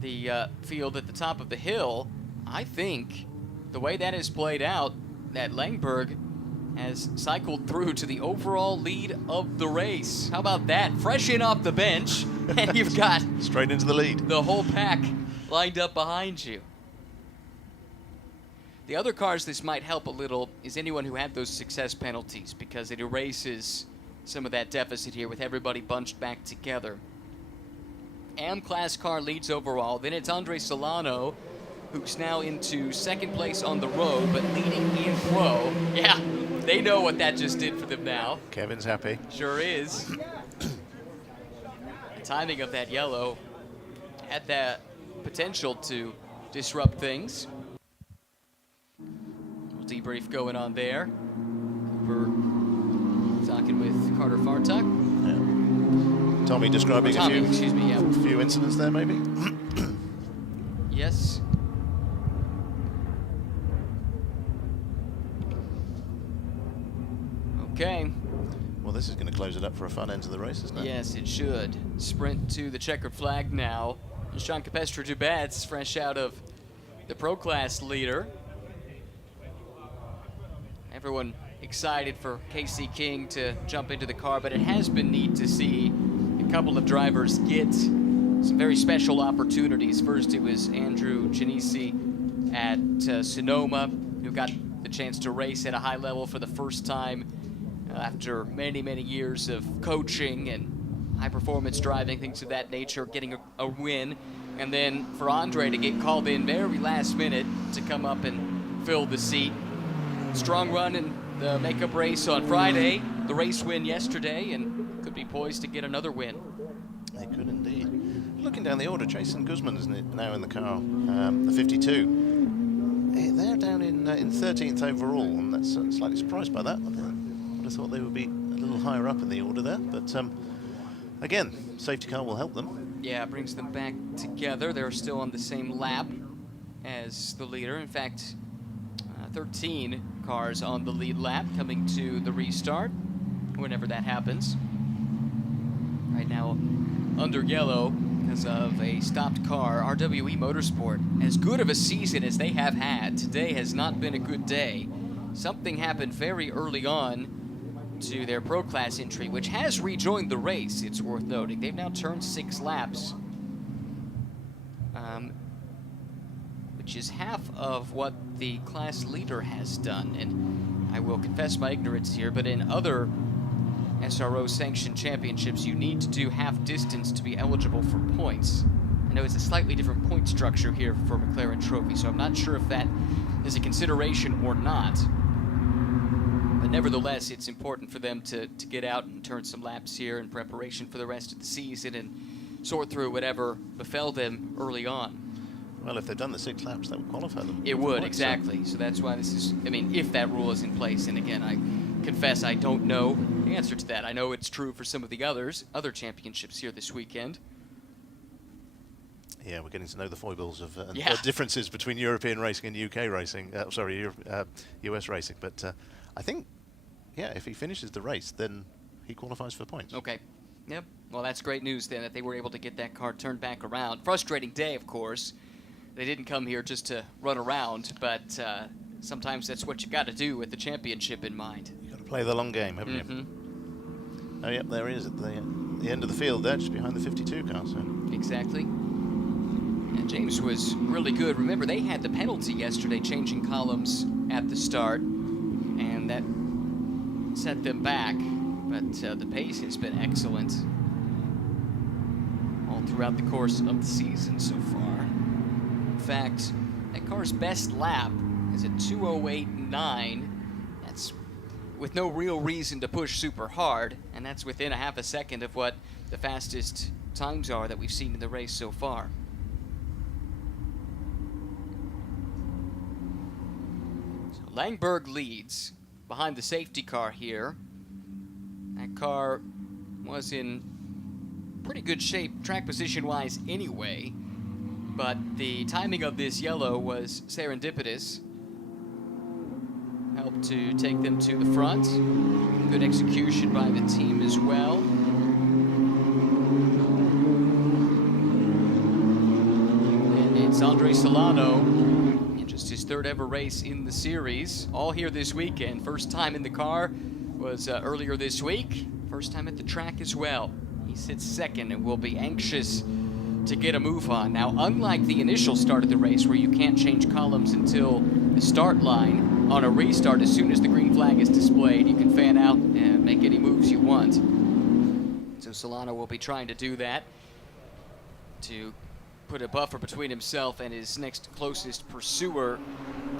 the field at the top of the hill. I think the way that has played out, that Langberg has cycled through to the overall lead of the race. How about that? Fresh in off the bench, and you've got straight into the lead. The whole pack lined up behind you. The other cars this might help a little is anyone who had those success penalties, because it erases some of that deficit here with everybody bunched back together. M-Class car leads overall. Then it's Andre Solano, who's now into second place on the road, but leading in Pro. Yeah, they know what that just did for them now. Kevin's happy. Sure is. The timing of that yellow had that potential to disrupt things. Debrief going on there. Cooper talking with Carter Fartak. Yeah. Tommy describing a few incidents there, maybe? Yes. Okay. Well, this is going to close it up for a fun end to the race, isn't it? Yes, it should. Sprint to the checkered flag now. Jean Capestre Dubats, fresh out of the Pro Class leader. Everyone excited for Casey King to jump into the car, but it has been neat to see a couple of drivers get some very special opportunities. First, it was Andrew Genesi at Sonoma, who got the chance to race at a high level for the first time after many, many years of coaching and high-performance driving, things of that nature, getting a win. And then for Andre to get called in very last minute to come up and fill the seat. Strong run in the makeup race on Friday, the race win yesterday, and could be poised to get another win. They could indeed. Looking down the order, Jason Guzman is now in the car, the 52. They're down in 13th overall, and that's slightly surprised by that. I would have thought they would be a little higher up in the order there, but again, safety car will help them. Yeah, it brings them back together. They're still on the same lap as the leader. In fact, 13 cars on the lead lap coming to the restart, whenever that happens. Right now, under yellow because of a stopped car. RWE Motorsport, as good of a season as they have had, today has not been a good day. Something happened very early on to their Pro Class entry, which has rejoined the race, it's worth noting. They've now turned 6 laps, which is half of what the class leader has done. And I will confess my ignorance here, but in other SRO sanctioned championships, you need to do half distance to be eligible for points. I know it's a slightly different point structure here for McLaren Trophy, so I'm not sure if that is a consideration or not. But nevertheless, it's important for them to get out and turn some laps here in preparation for the rest of the season and sort through whatever befell them early on. Well, if they've done the 6 laps, that would qualify them. It would, exactly. So that's why this is, I mean, if that rule is in place. And again, I confess I don't know the answer to that. I know it's true for some of the other championships here this weekend. Yeah, we're getting to know the foibles of the differences between European racing and UK racing. US racing. But I think, yeah, if he finishes the race, then he qualifies for points. Okay. Yep. Well, that's great news then that they were able to get that car turned back around. Frustrating day, of course. They didn't come here just to run around, but sometimes that's what you got to do with the championship in mind. You've got to play the long game, haven't you? Oh, yep, there he is at the end of the field there, just behind the 52 car. So. Exactly. And James was really good. Remember, they had the penalty yesterday, changing columns at the start, and that set them back. But the pace has been excellent all throughout the course of the season so far. In fact, that car's best lap is at 2:08.9. That's with no real reason to push super hard, and that's within a half a second of what the fastest times are that we've seen in the race so far. So Langberg leads behind the safety car here. That car was in pretty good shape track position-wise anyway, but the timing of this yellow was serendipitous. Helped to take them to the front. Good execution by the team as well. And it's Andre Solano in just his 3rd ever race in the series. All here this weekend. First time in the car was earlier this week. First time at the track as well. He sits 2nd and will be anxious to get a move on. Now, unlike the initial start of the race where you can't change columns until the start line, on a restart, as soon as the green flag is displayed, you can fan out and make any moves you want. So Solano will be trying to do that to put a buffer between himself and his next closest pursuer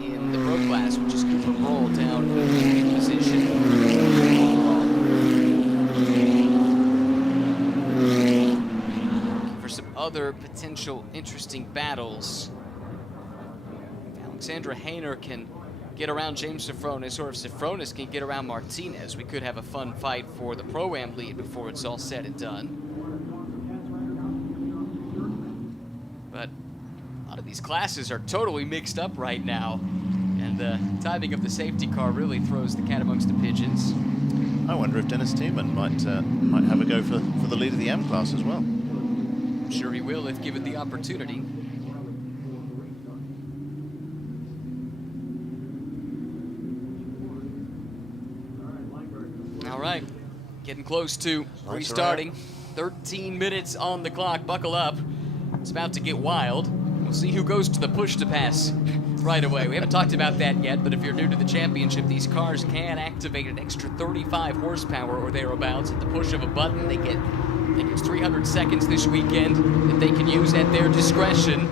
in the Pro Class, which is Cooper Roll down in position. Some other potential interesting battles. If Alexandra Hayner can get around James Sifronis, or if Sifronis can get around Martinez, we could have a fun fight for the Pro-Am lead before it's all said and done. But a lot of these classes are totally mixed up right now, and the timing of the safety car really throws the cat amongst the pigeons. I wonder if Dennis Tiemann might have a go for the lead of the M class as well. I'm sure he will if given the opportunity. All right, getting close to restarting. 13 minutes on the clock, buckle up. It's about to get wild. We'll see who goes to the push to pass right away. We haven't talked about that yet, but if you're new to the championship, these cars can activate an extra 35 horsepower or thereabouts at the push of a button. They get, I think it's 300 seconds this weekend that they can use at their discretion.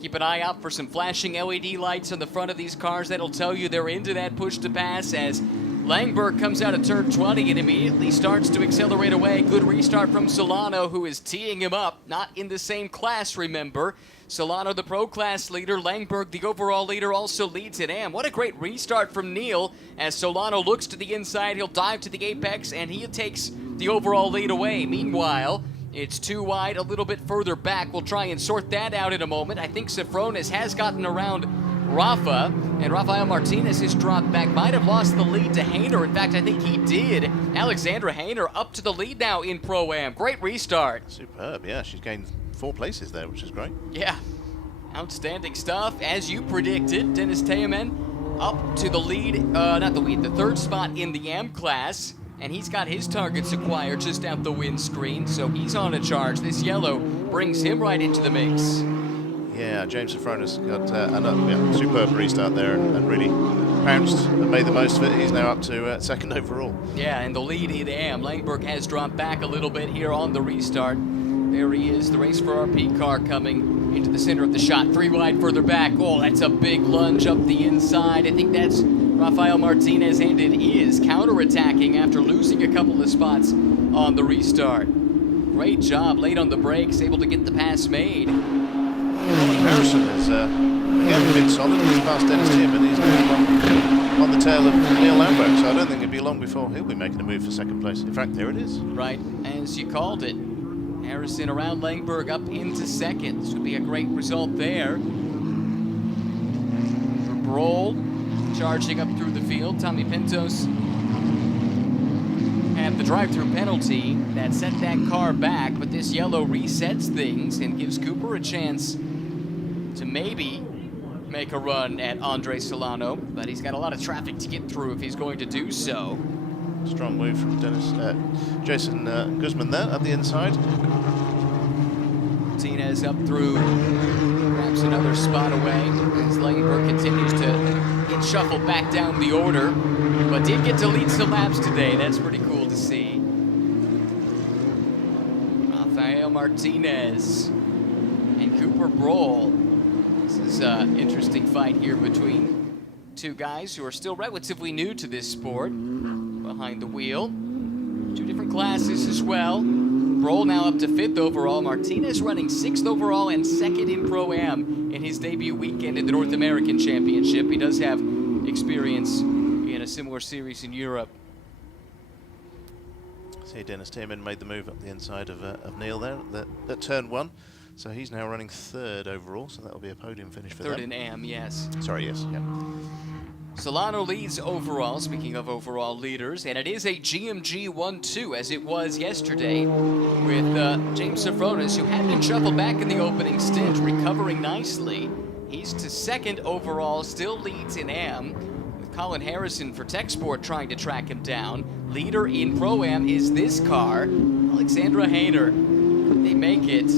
Keep an eye out for some flashing LED lights on the front of these cars. That'll tell you they're into that push to pass as Langberg comes out of turn 20 and immediately starts to accelerate away. Good restart from Solano, who is teeing him up. Not in the same class, remember. Solano, the pro class leader. Langberg, the overall leader, also leads at AM. What a great restart from Neil. As Solano looks to the inside, he'll dive to the apex, and he takes the overall lead away. Meanwhile, it's too wide, a little bit further back. We'll try and sort that out in a moment. I think Safronis has gotten around Rafa, and Rafael Martinez has dropped back. Might have lost the lead to Hayner. In fact, I think he did. Alexandra Hayner up to the lead now in Pro-Am. Great restart. Superb, yeah. She's gained 4 places there, which is great. Yeah, outstanding stuff. As you predicted, Dennis Teeman up to the lead, not the lead, the 3rd spot in the AM class. And he's got his targets acquired just out the windscreen, so he's on a charge. This yellow brings him right into the mix. Yeah, James Safronis got another superb restart there and really pounced and made the most of it. He's now up to 2nd overall. Yeah, and the lead in AM. Langberg has dropped back a little bit here on the restart. There he is, the Race for RP car coming into the center of the shot. 3 wide further back. Oh, that's a big lunge up the inside. I think that's Rafael Martinez, and it is counterattacking after losing a couple of spots on the restart. Great job, late on the brakes, able to get the pass made. Harrison has again been solid. He's past Dennis Teeman. He's now on the tail of Neil Langberg, so I don't think it'll be long before he'll be making a move for 2nd place. In fact, there it is. Right, as you called it. Harrison around Langberg up into 2nd. This would be a great result there. For Broll, charging up through the field. Tommy Pintos had the drive-through penalty that set that car back, but this yellow resets things and gives Cooper a chance to maybe make a run at Andre Solano, but he's got a lot of traffic to get through if he's going to do so. Strong move from Jason Guzman there at the inside. Martinez up through, grabs another spot away as Langberg continues to get shuffled back down the order, but did get to lead some laps today. That's pretty cool to see. Rafael Martinez and Cooper Broll. This is an interesting fight here between 2 guys who are still relatively new to this sport. Behind the wheel, 2 different classes as well. Broll now up to 5th overall. Martinez running 6th overall and 2nd in Pro-Am in his debut weekend in the North American Championship. He does have experience in a similar series in Europe. See, Dennis Teeman made the move up the inside of Neil there at turn 1. So he's now running 3rd overall, so that'll be a podium finish for them. 3rd in AM, yes. Sorry, yes, yeah. Solano leads overall, speaking of overall leaders, and it is a GMG 1-2 as it was yesterday with James Safronis, who had been shuffled back in the opening stint, recovering nicely. He's to 2nd overall, still leads in AM, with Colin Harrison for Tech Sport trying to track him down. Leader in Pro-Am is this car, Alexandra Hayner. Could they make it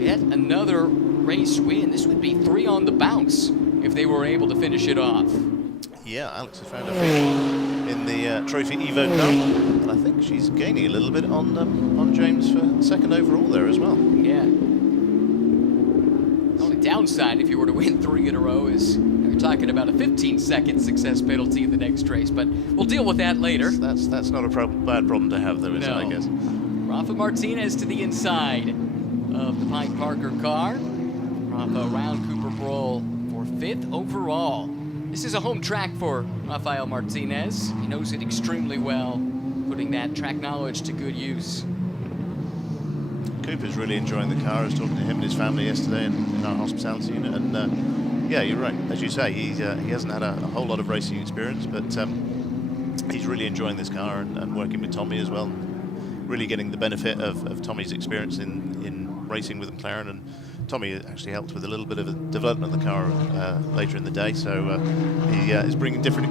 yet another race win? This would be 3 on the bounce if they were able to finish it off. Yeah, Alex has found a finish in the Trophy Evo car, and I think she's gaining a little bit on James for 2nd overall there as well. Yeah. The only downside if you were to win 3 in a row is you're talking about a 15-second success penalty in the next race, but we'll deal with that later. That's not a bad problem to have, though, is it, I guess? Rafa Martinez to the inside of the Pike Parker car. Rafa around Cooper Broll for 5th overall. This is a home track for Rafael Martinez. He knows it extremely well, putting that track knowledge to good use. Cooper's really enjoying the car. I was talking to him and his family yesterday in our hospitality unit, and yeah, you're right. As you say, he hasn't had a whole lot of racing experience, but he's really enjoying this car and working with Tommy as well. Really getting the benefit of Tommy's experience in racing with McLaren, and Tommy actually helped with a little bit of a development of the car later in the day, so he is bringing different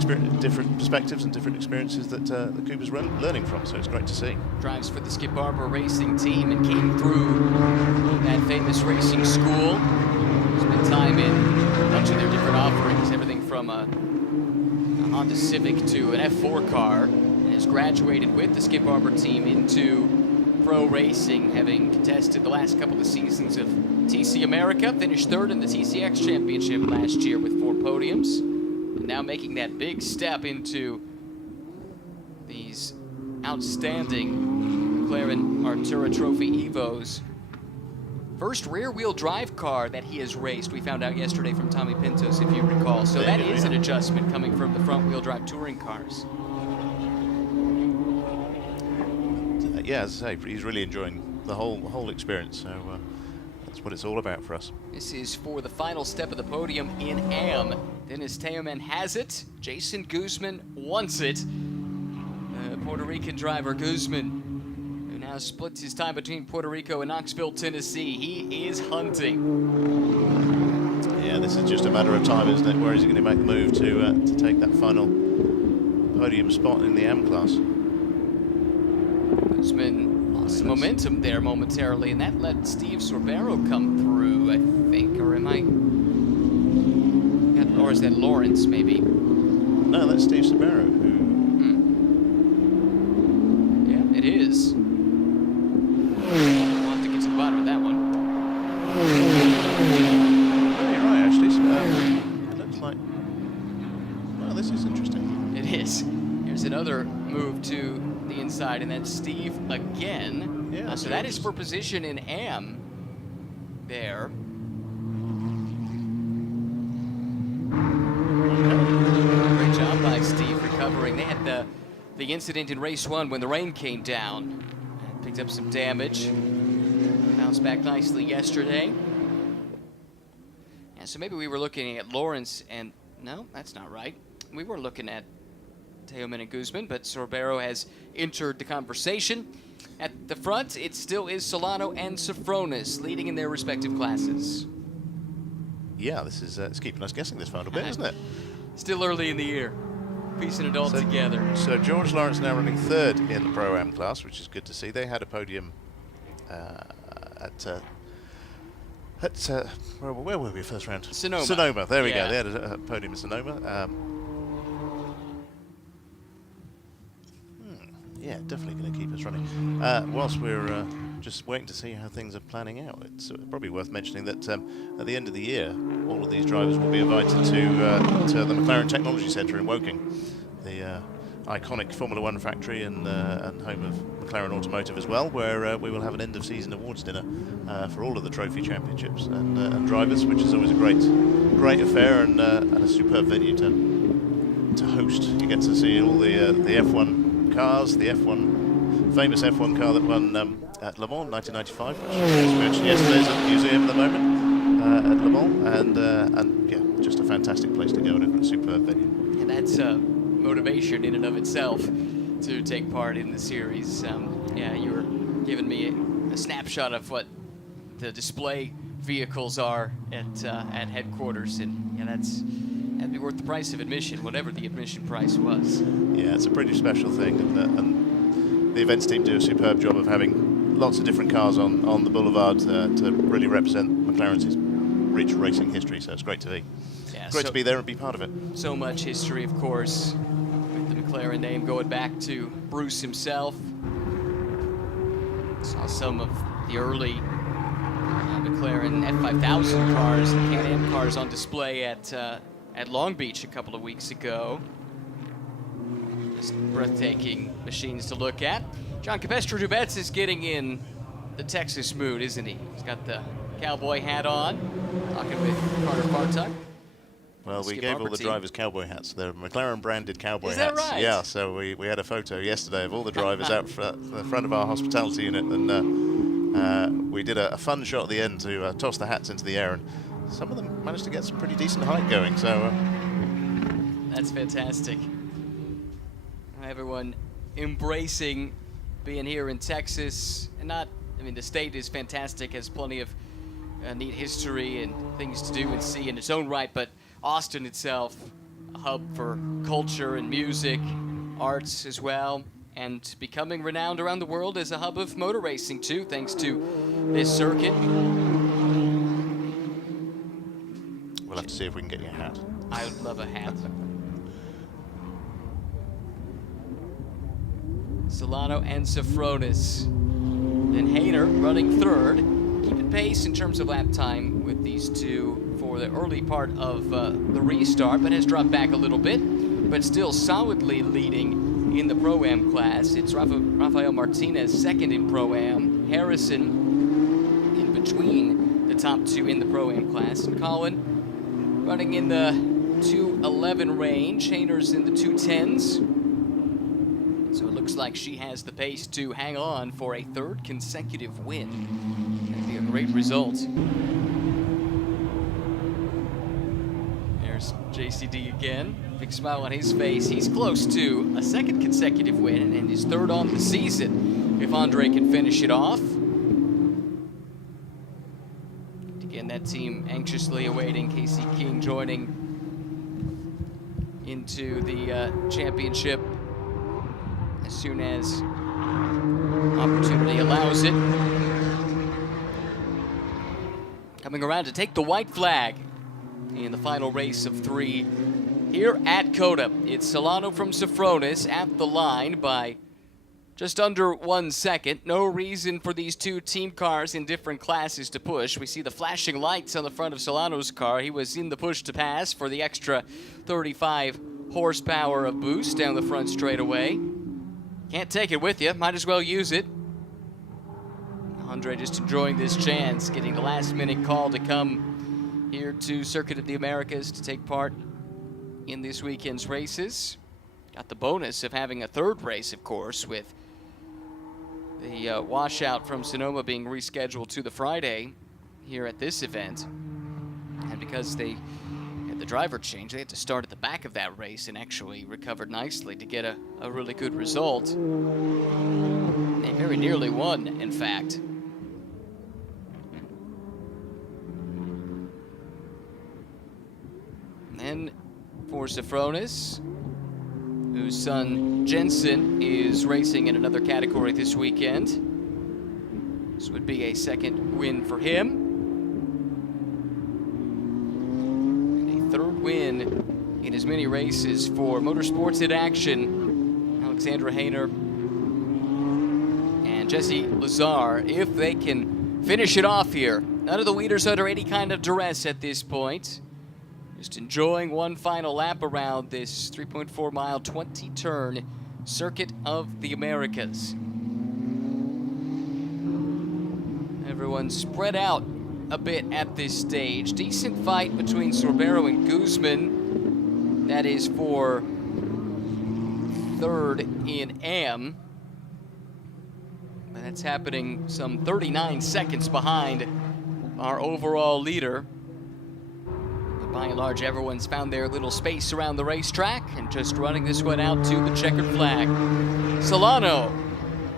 perspectives and different experiences that Cooper's learning from, so it's great to see. Drives for the Skip Barber Racing team and came through that famous racing school. Spent time in a bunch of their different offerings, everything from a Honda Civic to an F4 car, and has graduated with the Skip Barber team into pro racing, having contested the last couple of seasons of TC America, finished 3rd in the TCX Championship last year with 4 podiums, and now making that big step into these outstanding McLaren Artura Trophy Evos. First rear-wheel drive car that he has raced, we found out yesterday from Tommy Pintos, if you recall. So that is an adjustment coming from the front-wheel drive touring cars. Yeah, as I say, he's really enjoying the whole experience. So that's what it's all about for us. This is for the final step of the podium in AM. Dennis Teoman has it. Jason Guzman wants it. Puerto Rican driver Guzman, who now splits his time between Puerto Rico and Knoxville, Tennessee. He is hunting. Yeah, this is just a matter of time, isn't it? Where is he going to make the move to take that final podium spot in the AM class? Guzman lost some momentum there momentarily, and that let Steve Sorbero come through, I think. Or am I... Or is that Lawrence, maybe? No, that's Steve Sorbero, who... Yeah, it is. We'll have to get to the bottom of that one. Oh, you're right, actually. It looks like... Well, this is interesting. It is. Here's another move to the inside, and that's Steve again. Yeah, so that is for position in AM there. Great job by Steve recovering. They had the incident in race 1 when the rain came down. Picked up some damage. Bounced back nicely yesterday. And so maybe we were looking at Lawrence and... No, that's not right. We were looking at Teoman and Guzman, but Sorbero has entered the conversation. At the front, it still is Solano and Sofronis leading in their respective classes. Yeah, this is it's keeping us guessing this final bit, isn't it? Still early in the year, piecing it all together. So George Lawrence now running 3rd in the Pro-Am class, which is good to see. They had a podium where were we first round? Sonoma. Sonoma, there we go. They had a podium in Sonoma. Yeah, definitely going to keep us running. Whilst we're just waiting to see how things are planning out, it's probably worth mentioning that at the end of the year, all of these drivers will be invited to the McLaren Technology Centre in Woking, the iconic Formula One factory and home of McLaren Automotive as well, where we will have an end-of-season awards dinner for all of the trophy championships and drivers, which is always a great affair and a superb venue to host. You get to see all the F1 cars, the famous F1 car that won at Le Mans 1995, which we mentioned yesterday is at the museum at the moment at Le Mans, and yeah, just a fantastic place to go and a superb venue. And that's motivation in and of itself to take part in the series. Yeah, you were giving me a snapshot of what the display vehicles are at headquarters, and yeah, that'd be worth the price of admission, whatever the admission price was. Yeah, it's a pretty special thing, and the events team do a superb job of having lots of different cars on the boulevard to really represent McLaren's rich racing history, so it's great to be. Yeah, great to be there and be part of it. So much history, of course, with the McLaren name going back to Bruce himself. Saw some of the early McLaren F5000 cars and Can-Am cars on display at Long Beach a couple of weeks ago. Just breathtaking machines to look at. John Capestre-Dubets is getting in the Texas mood, isn't he? He's got the cowboy hat on, talking with Carter Fartuck. Well, we gave all the drivers cowboy hats. They're McLaren branded cowboy hats. Is that right? Yeah, so we had a photo yesterday of all the drivers out the front of our hospitality unit, and we did a fun shot at the end to toss the hats into the air, and some of them managed to get some pretty decent height going, so... That's fantastic. Everyone embracing being here in Texas. And the state is fantastic, has plenty of neat history and things to do and see in its own right, but Austin itself, a hub for culture and music, arts as well, and becoming renowned around the world as a hub of motor racing too, thanks to this circuit. We'll have to see if we can get you a hat. I would love a hat. Solano and Sofronis. And Hayner running 3rd. Keeping pace in terms of lap time with these two for the early part of the restart, but has dropped back a little bit, but still solidly leading in the Pro-Am class. It's Rafael Martinez second in Pro-Am. Harrison in between the top two in the Pro-Am class. And Colin running in the 2:11 range. Hayner's in the 2:10s. So it looks like she has the pace to hang on for a third consecutive win. That'd be a great result. There's JCD again. Big smile on his face. He's close to a second consecutive win and his third on the season if Andre can finish it off. Again, that team anxiously awaiting Casey King joining into the championship as soon as opportunity allows it. Coming around to take the white flag in the final race of 3 here at COTA. It's Solano from Sofronis at the line by just under 1 second. No reason for these two team cars in different classes to push. We see the flashing lights on the front of Solano's car. He was in the push to pass for the extra 35 horsepower of boost down the front straightaway. Can't take it with you, might as well use it. Andre just enjoying this chance, getting the last minute call to come here to Circuit of the Americas to take part in this weekend's races. Got the bonus of having a third race, of course, with the washout from Sonoma being rescheduled to the Friday here at this event. And because they had the driver change, they had to start at the back of that race and actually recovered nicely to get a really good result. They very nearly won, in fact. And for Sofronis, whose son Jensen is racing in another category this weekend. This would be a second win for him. And a third win in as many races for Motorsports in Action. Alexandra Hayner and Jesse Lazar, if they can finish it off here. None of the leaders under any kind of duress at this point. Just enjoying one final lap around this 3.4 mile, 20 turn Circuit of the Americas. Everyone's spread out a bit at this stage. Decent fight between Sorbero and Guzman. That is for third in AM. But that's happening some 39 seconds behind our overall leader. By and large, everyone's found their little space around the racetrack and just running this one out to the checkered flag. Solano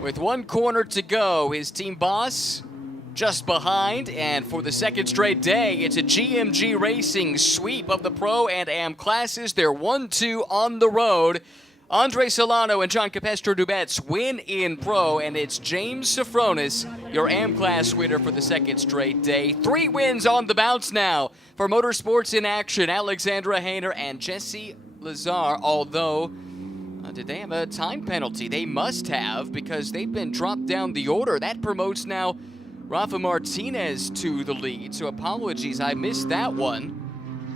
with one corner to go. His team boss just behind, and for the second straight day, it's a GMG Racing sweep of the Pro and Am classes. They're 1-2 on the road. Andre Solano and John Capestro-Dubets win in Pro, and it's James Sofronis, your AM class winner for the second straight day. 3 wins on the bounce now for Motorsports in Action, Alexandra Hayner and Jesse Lazar, although did they have a time penalty? They must have, because they've been dropped down the order. That promotes now Rafa Martinez to the lead, so apologies, I missed that one.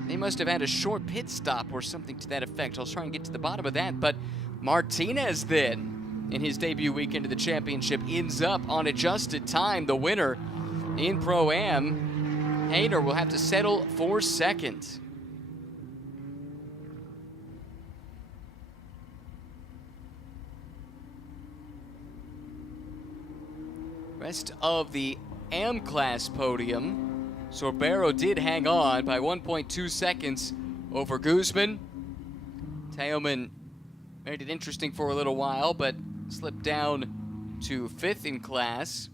They must have had a short pit stop or something to that effect. I'll try and get to the bottom of that. But Martinez then, in his debut weekend of the championship, ends up on adjusted time, the winner in Pro-Am. Hayner will have to settle for second. Rest of the AM class podium. Sorbero did hang on by 1.2 seconds over Guzman. Teoman made it interesting for a little while, but slipped down to 5th in class.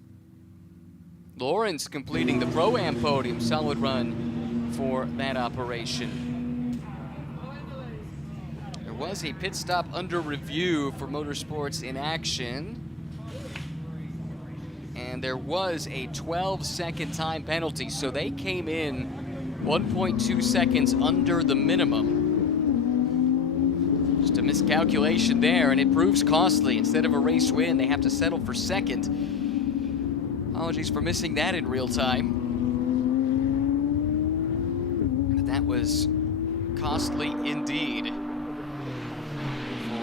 Lawrence completing the Pro-Am podium. Solid run for that operation. There was a pit stop under review for Motorsports in Action. And there was a 12-second time penalty, so they came in 1.2 seconds under the minimum. Just a miscalculation there, and it proves costly. Instead of a race win, they have to settle for second. Apologies for missing that in real time. But that was costly indeed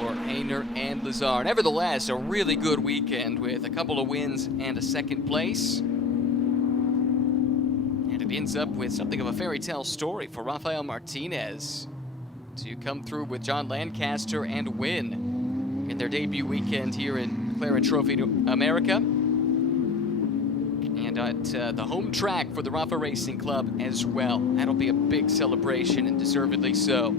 for Hayner and Lazar. Nevertheless, a really good weekend with a couple of wins and a second place. And it ends up with something of a fairy tale story for Rafael Martinez to come through with John Lancaster and win in their debut weekend here in McLaren Trophy America. And at the home track for the Rafa Racing Club as well. That'll be a big celebration, and deservedly so.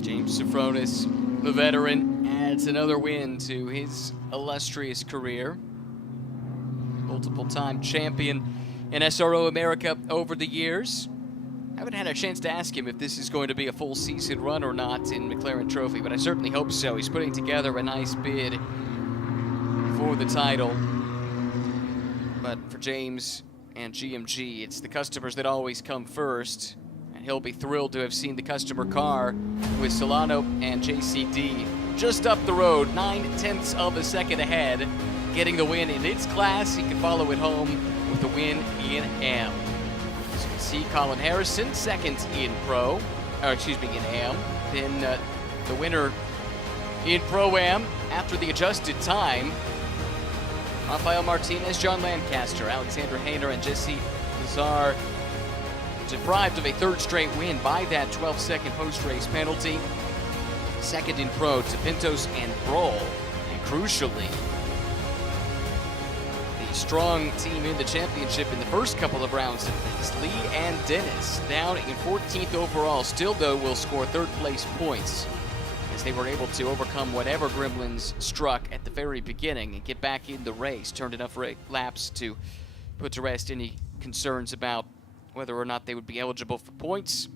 James Sofronis, the veteran, adds another win to his illustrious career. Multiple-time champion in SRO America over the years. I haven't had a chance to ask him if this is going to be a full season run or not in McLaren Trophy, but I certainly hope so. He's putting together a nice bid for the title. But for James and GMG, it's the customers that always come first. And he'll be thrilled to have seen the customer car with Solano and JCD just up the road, 9/10 of a second ahead, getting the win in its class. He can follow it home with a win in AM. As you can see, Colin Harrison, second in in AM. Then the winner in Pro-Am after the adjusted time, Rafael Martinez, John Lancaster, Alexander Hayner, and Jesse Lazar, deprived of a third straight win by that 12-second post-race penalty. Second in Pro to Pintos and Broll. And crucially, the strong team in the championship in the first couple of rounds of things, Lee and Dennis, down in 14th overall, still though will score third place points, as they were able to overcome whatever gremlins struck at the very beginning and get back in the race. Turned enough laps to put to rest any concerns about whether or not they would be eligible for points.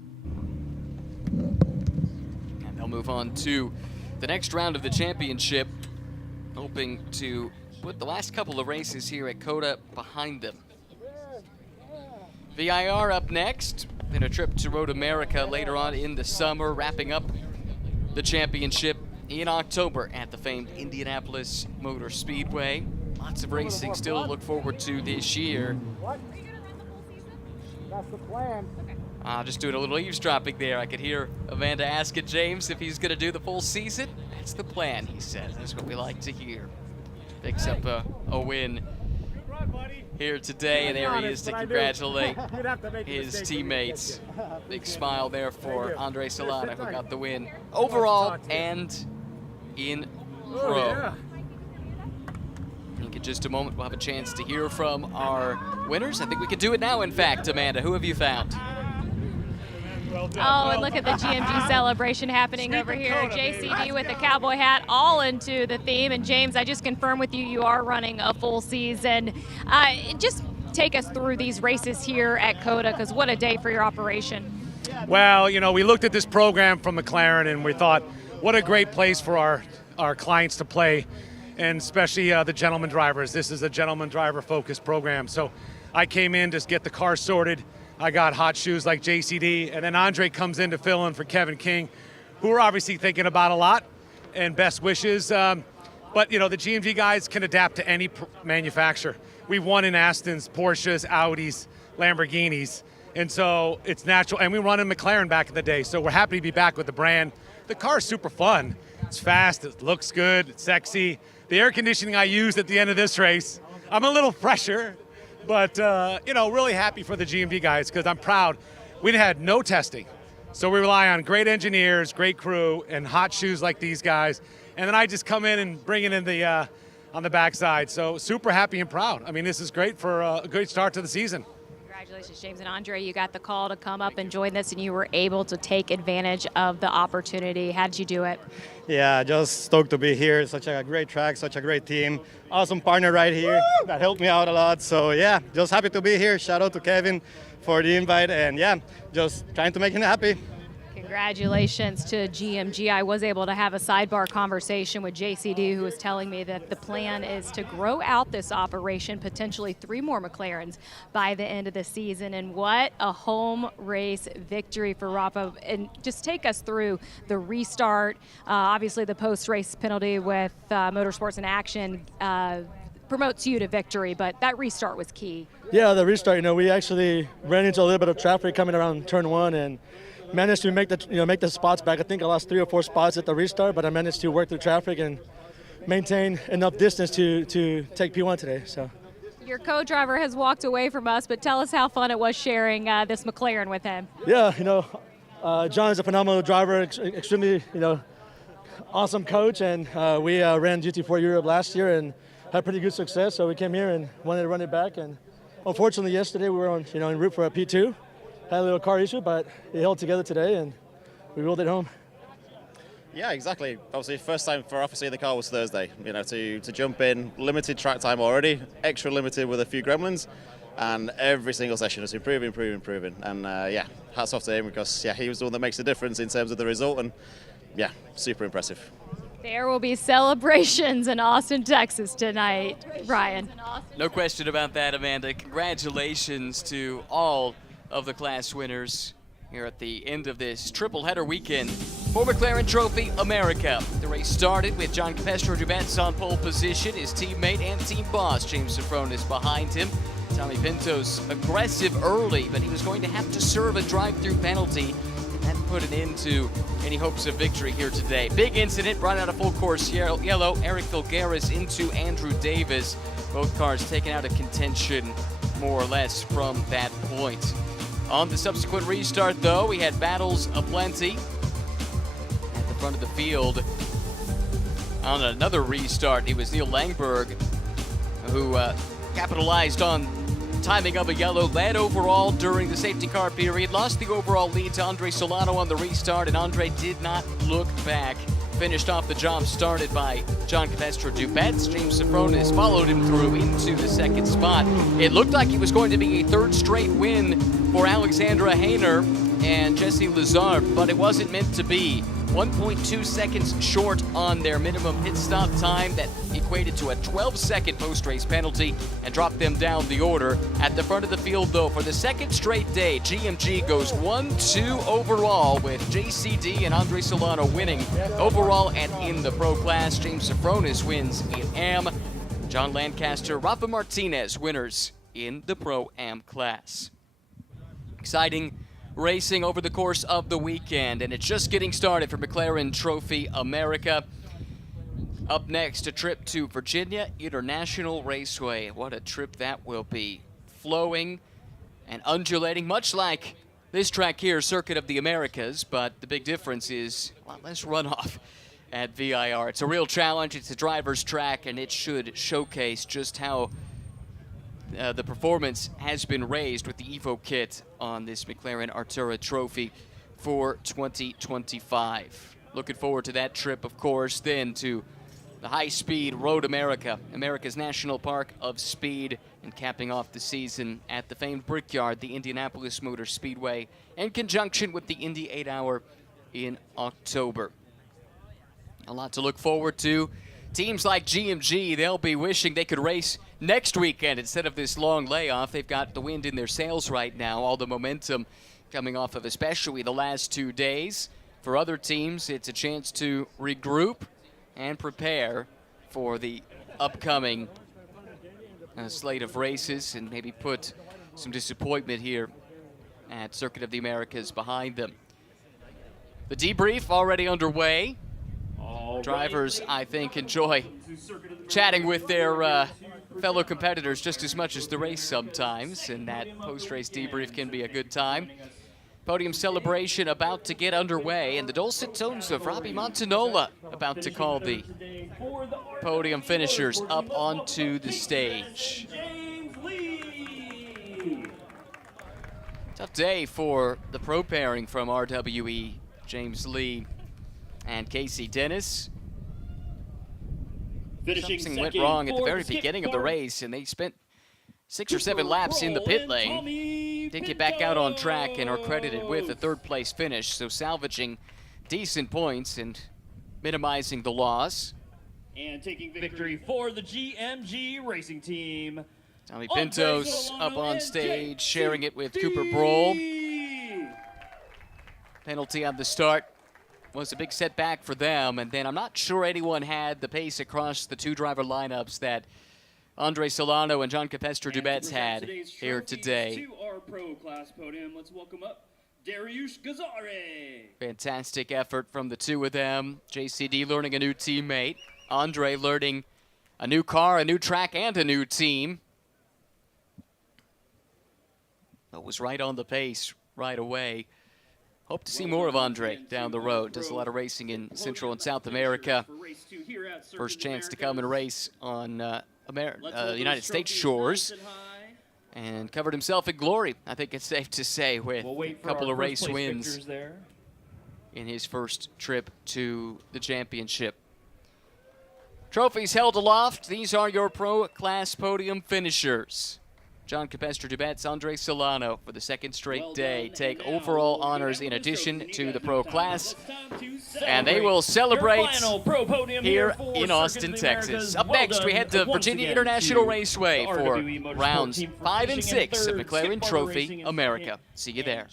And they'll move on to the next round of the championship, hoping to put the last couple of races here at COTA behind them. VIR up next, then a trip to Road America later on in the summer, wrapping up the championship in October at the famed Indianapolis Motor Speedway. Lots of racing still to look forward to this year. What? That's the plan. Just doing a little eavesdropping there. I could hear Amanda asking James if he's going to do the full season. That's the plan, he says. That's what we like to hear. Picks up a win here today, and there he is to congratulate his teammates. Big smile there for Andre Solana, who got the win overall and in Pro. I think in just a moment we'll have a chance to hear from our winners. I think we can do it now, in fact. Amanda, who have you found? Oh, and look at the GMG celebration happening over here. JCD with the cowboy hat, all into the theme. And James, I just confirm with you, you are running a full season. Just take us through these races here at COTA, because what a day for your operation. Well, you know, we looked at this program from McLaren and we thought, what a great place for our clients to play, and especially the gentleman drivers. This is a gentleman driver focused program. So I came in to get the car sorted. I got hot shoes like JCD, and then Andre comes in to fill in for Kevin King, who we're obviously thinking about a lot, and best wishes. But, you know, the GMG guys can adapt to any manufacturer. We've won in Astons, Porsches, Audis, Lamborghinis, and so it's natural. And we run in McLaren back in the day, so we're happy to be back with the brand. The car's super fun. It's fast, it looks good, it's sexy. The air conditioning I used at the end of this race, I'm a little fresher. But, you know, really happy for the GMG guys, because I'm proud. We had no testing. So we rely on great engineers, great crew, and hot shoes like these guys. And then I just come in and bring it in the on the backside. So super happy and proud. I mean, this is great for a great start to the season. Congratulations, James and Andre. You got the call to come up and join this, and you were able to take advantage of the opportunity. How did you do it? Yeah, just stoked to be here. Such a great track, such a great team. Awesome partner right here that helped me out a lot. So yeah, just happy to be here. Shout out to Kevin for the invite, and yeah, just trying to make him happy. Congratulations to GMG. I was able to have a sidebar conversation with JCD, who was telling me that the plan is to grow out this operation, potentially 3 more McLarens by the end of the season. And what a home race victory for Rafa. And just take us through the restart. Obviously, the post-race penalty with Motorsports in Action promotes you to victory, but that restart was key. Yeah, the restart, you know, we actually ran into a little bit of traffic coming around turn 1, and managed to make the spots back. I think I lost 3 or 4 spots at the restart, but I managed to work through traffic and maintain enough distance to take P1 today. So. Your co-driver has walked away from us, but tell us how fun it was sharing this McLaren with him. Yeah, John is a phenomenal driver, extremely, awesome coach, and we ran GT4 Europe last year and had pretty good success. So we came here and wanted to run it back. And unfortunately, yesterday we were en route for a P2, had a little car issue, but it held together today and we rolled it home. Yeah, exactly. Obviously, first time for obviously the car was Thursday. To jump in, limited track time already, extra limited with a few gremlins, and every single session is improving. And yeah, hats off to him because he was the one that makes the difference in terms of the result, and yeah, super impressive. There will be celebrations in Austin, Texas tonight, Ryan. No question about that, Amanda. Congratulations to all of the class winners here at the end of this triple header weekend for McLaren Trophy America. The race started with John Capestro-Dubets on pole position. His teammate and team boss, James Sofronis, behind him. Tommy Pinto's aggressive early, but he was going to have to serve a drive-through penalty. That put an end to any hopes of victory here today. Big incident brought out a full course yellow. Eric Filgaris into Andrew Davis. Both cars taken out of contention more or less from that point. On the subsequent restart, though, we had battles aplenty at the front of the field. On another restart, it was Neil Langberg who capitalized on timing of a yellow, led overall during the safety car period, lost the overall lead to Andre Solano on the restart, and Andre did not look back. Finished off the job started by John Capestro-Dubets. James Sofronis followed him through into the second spot. It looked like it was going to be a third straight win for Alexandra Hayner and Jesse Lazard, but it wasn't meant to be. 1.2 seconds short on their minimum pit stop time. That equated to a 12-second post-race penalty and dropped them down the order. At the front of the field, though, for the second straight day, GMG goes 1-2 overall with JCD and Andre Solano winning overall and in the pro class. James Sofronis wins in AM. John Lancaster, Rafa Martinez winners in the Pro-Am class. Exciting racing over the course of the weekend, and it's just getting started for McLaren Trophy America. Up next, a trip to Virginia International Raceway. What a trip that will be. Flowing and undulating, much like this track here, Circuit of the Americas, but the big difference is a lot less runoff at VIR. It's a real challenge. It's a driver's track, and it should showcase just how the performance has been raised with the Evo kit on this McLaren Artura Trophy for 2025. Looking forward to that trip, of course, then to the high-speed Road America, America's National Park of Speed, and capping off the season at the famed Brickyard, the Indianapolis Motor Speedway, in conjunction with the Indy 8-Hour in October. A lot to look forward to. Teams like GMG, they'll be wishing they could race next weekend instead of this long layoff. They've got the wind in their sails right now, all the momentum coming off of especially the last 2 days. For other teams, it's a chance to regroup and prepare for the upcoming slate of races and maybe put some disappointment here at Circuit of the Americas behind them. The debrief already underway. Drivers, I think, enjoy chatting with their fellow competitors just as much as the race sometimes, and that post-race debrief can be a good time. Podium celebration about to get underway, and the dulcet tones of Robbie Montanola about to call the podium finishers up onto the stage. Tough day for the pro pairing from RWE, James Lee and Casey Dennis. Something went wrong at the very beginning of the race, and they spent 6 or 7 laps in the pit lane. Did get back out on track and are credited with a third-place finish, so salvaging decent points and minimizing the loss. And taking victory for the GMG racing team, Tommy Pintos up on stage, sharing it with Cooper Broll. Penalty on the start was a big setback for them, and then I'm not sure anyone had the pace across the 2-driver lineups that Andre Solano and John Capestro-Dubets had here today. To our pro class podium, let's welcome up Dariush Gazare. Fantastic effort from the two of them. JCD learning a new teammate. Andre learning a new car, a new track, and a new team. But was right on the pace right away. Hope to see more of Andre down the road. Does a lot of racing in Central and South America. First chance to come and race on United States shores. And covered himself in glory, I think it's safe to say, with a couple of race wins in his first trip to the championship. Trophies held aloft. These are your Pro Class podium finishers. John Capestre-Dubets, Andre Solano for the second straight day take overall honors in addition to the Pro Class. And they will celebrate here in Austin, Texas. Up next, we head to Virginia International Raceway for rounds 5 and 6 of McLaren Trophy America. See you there.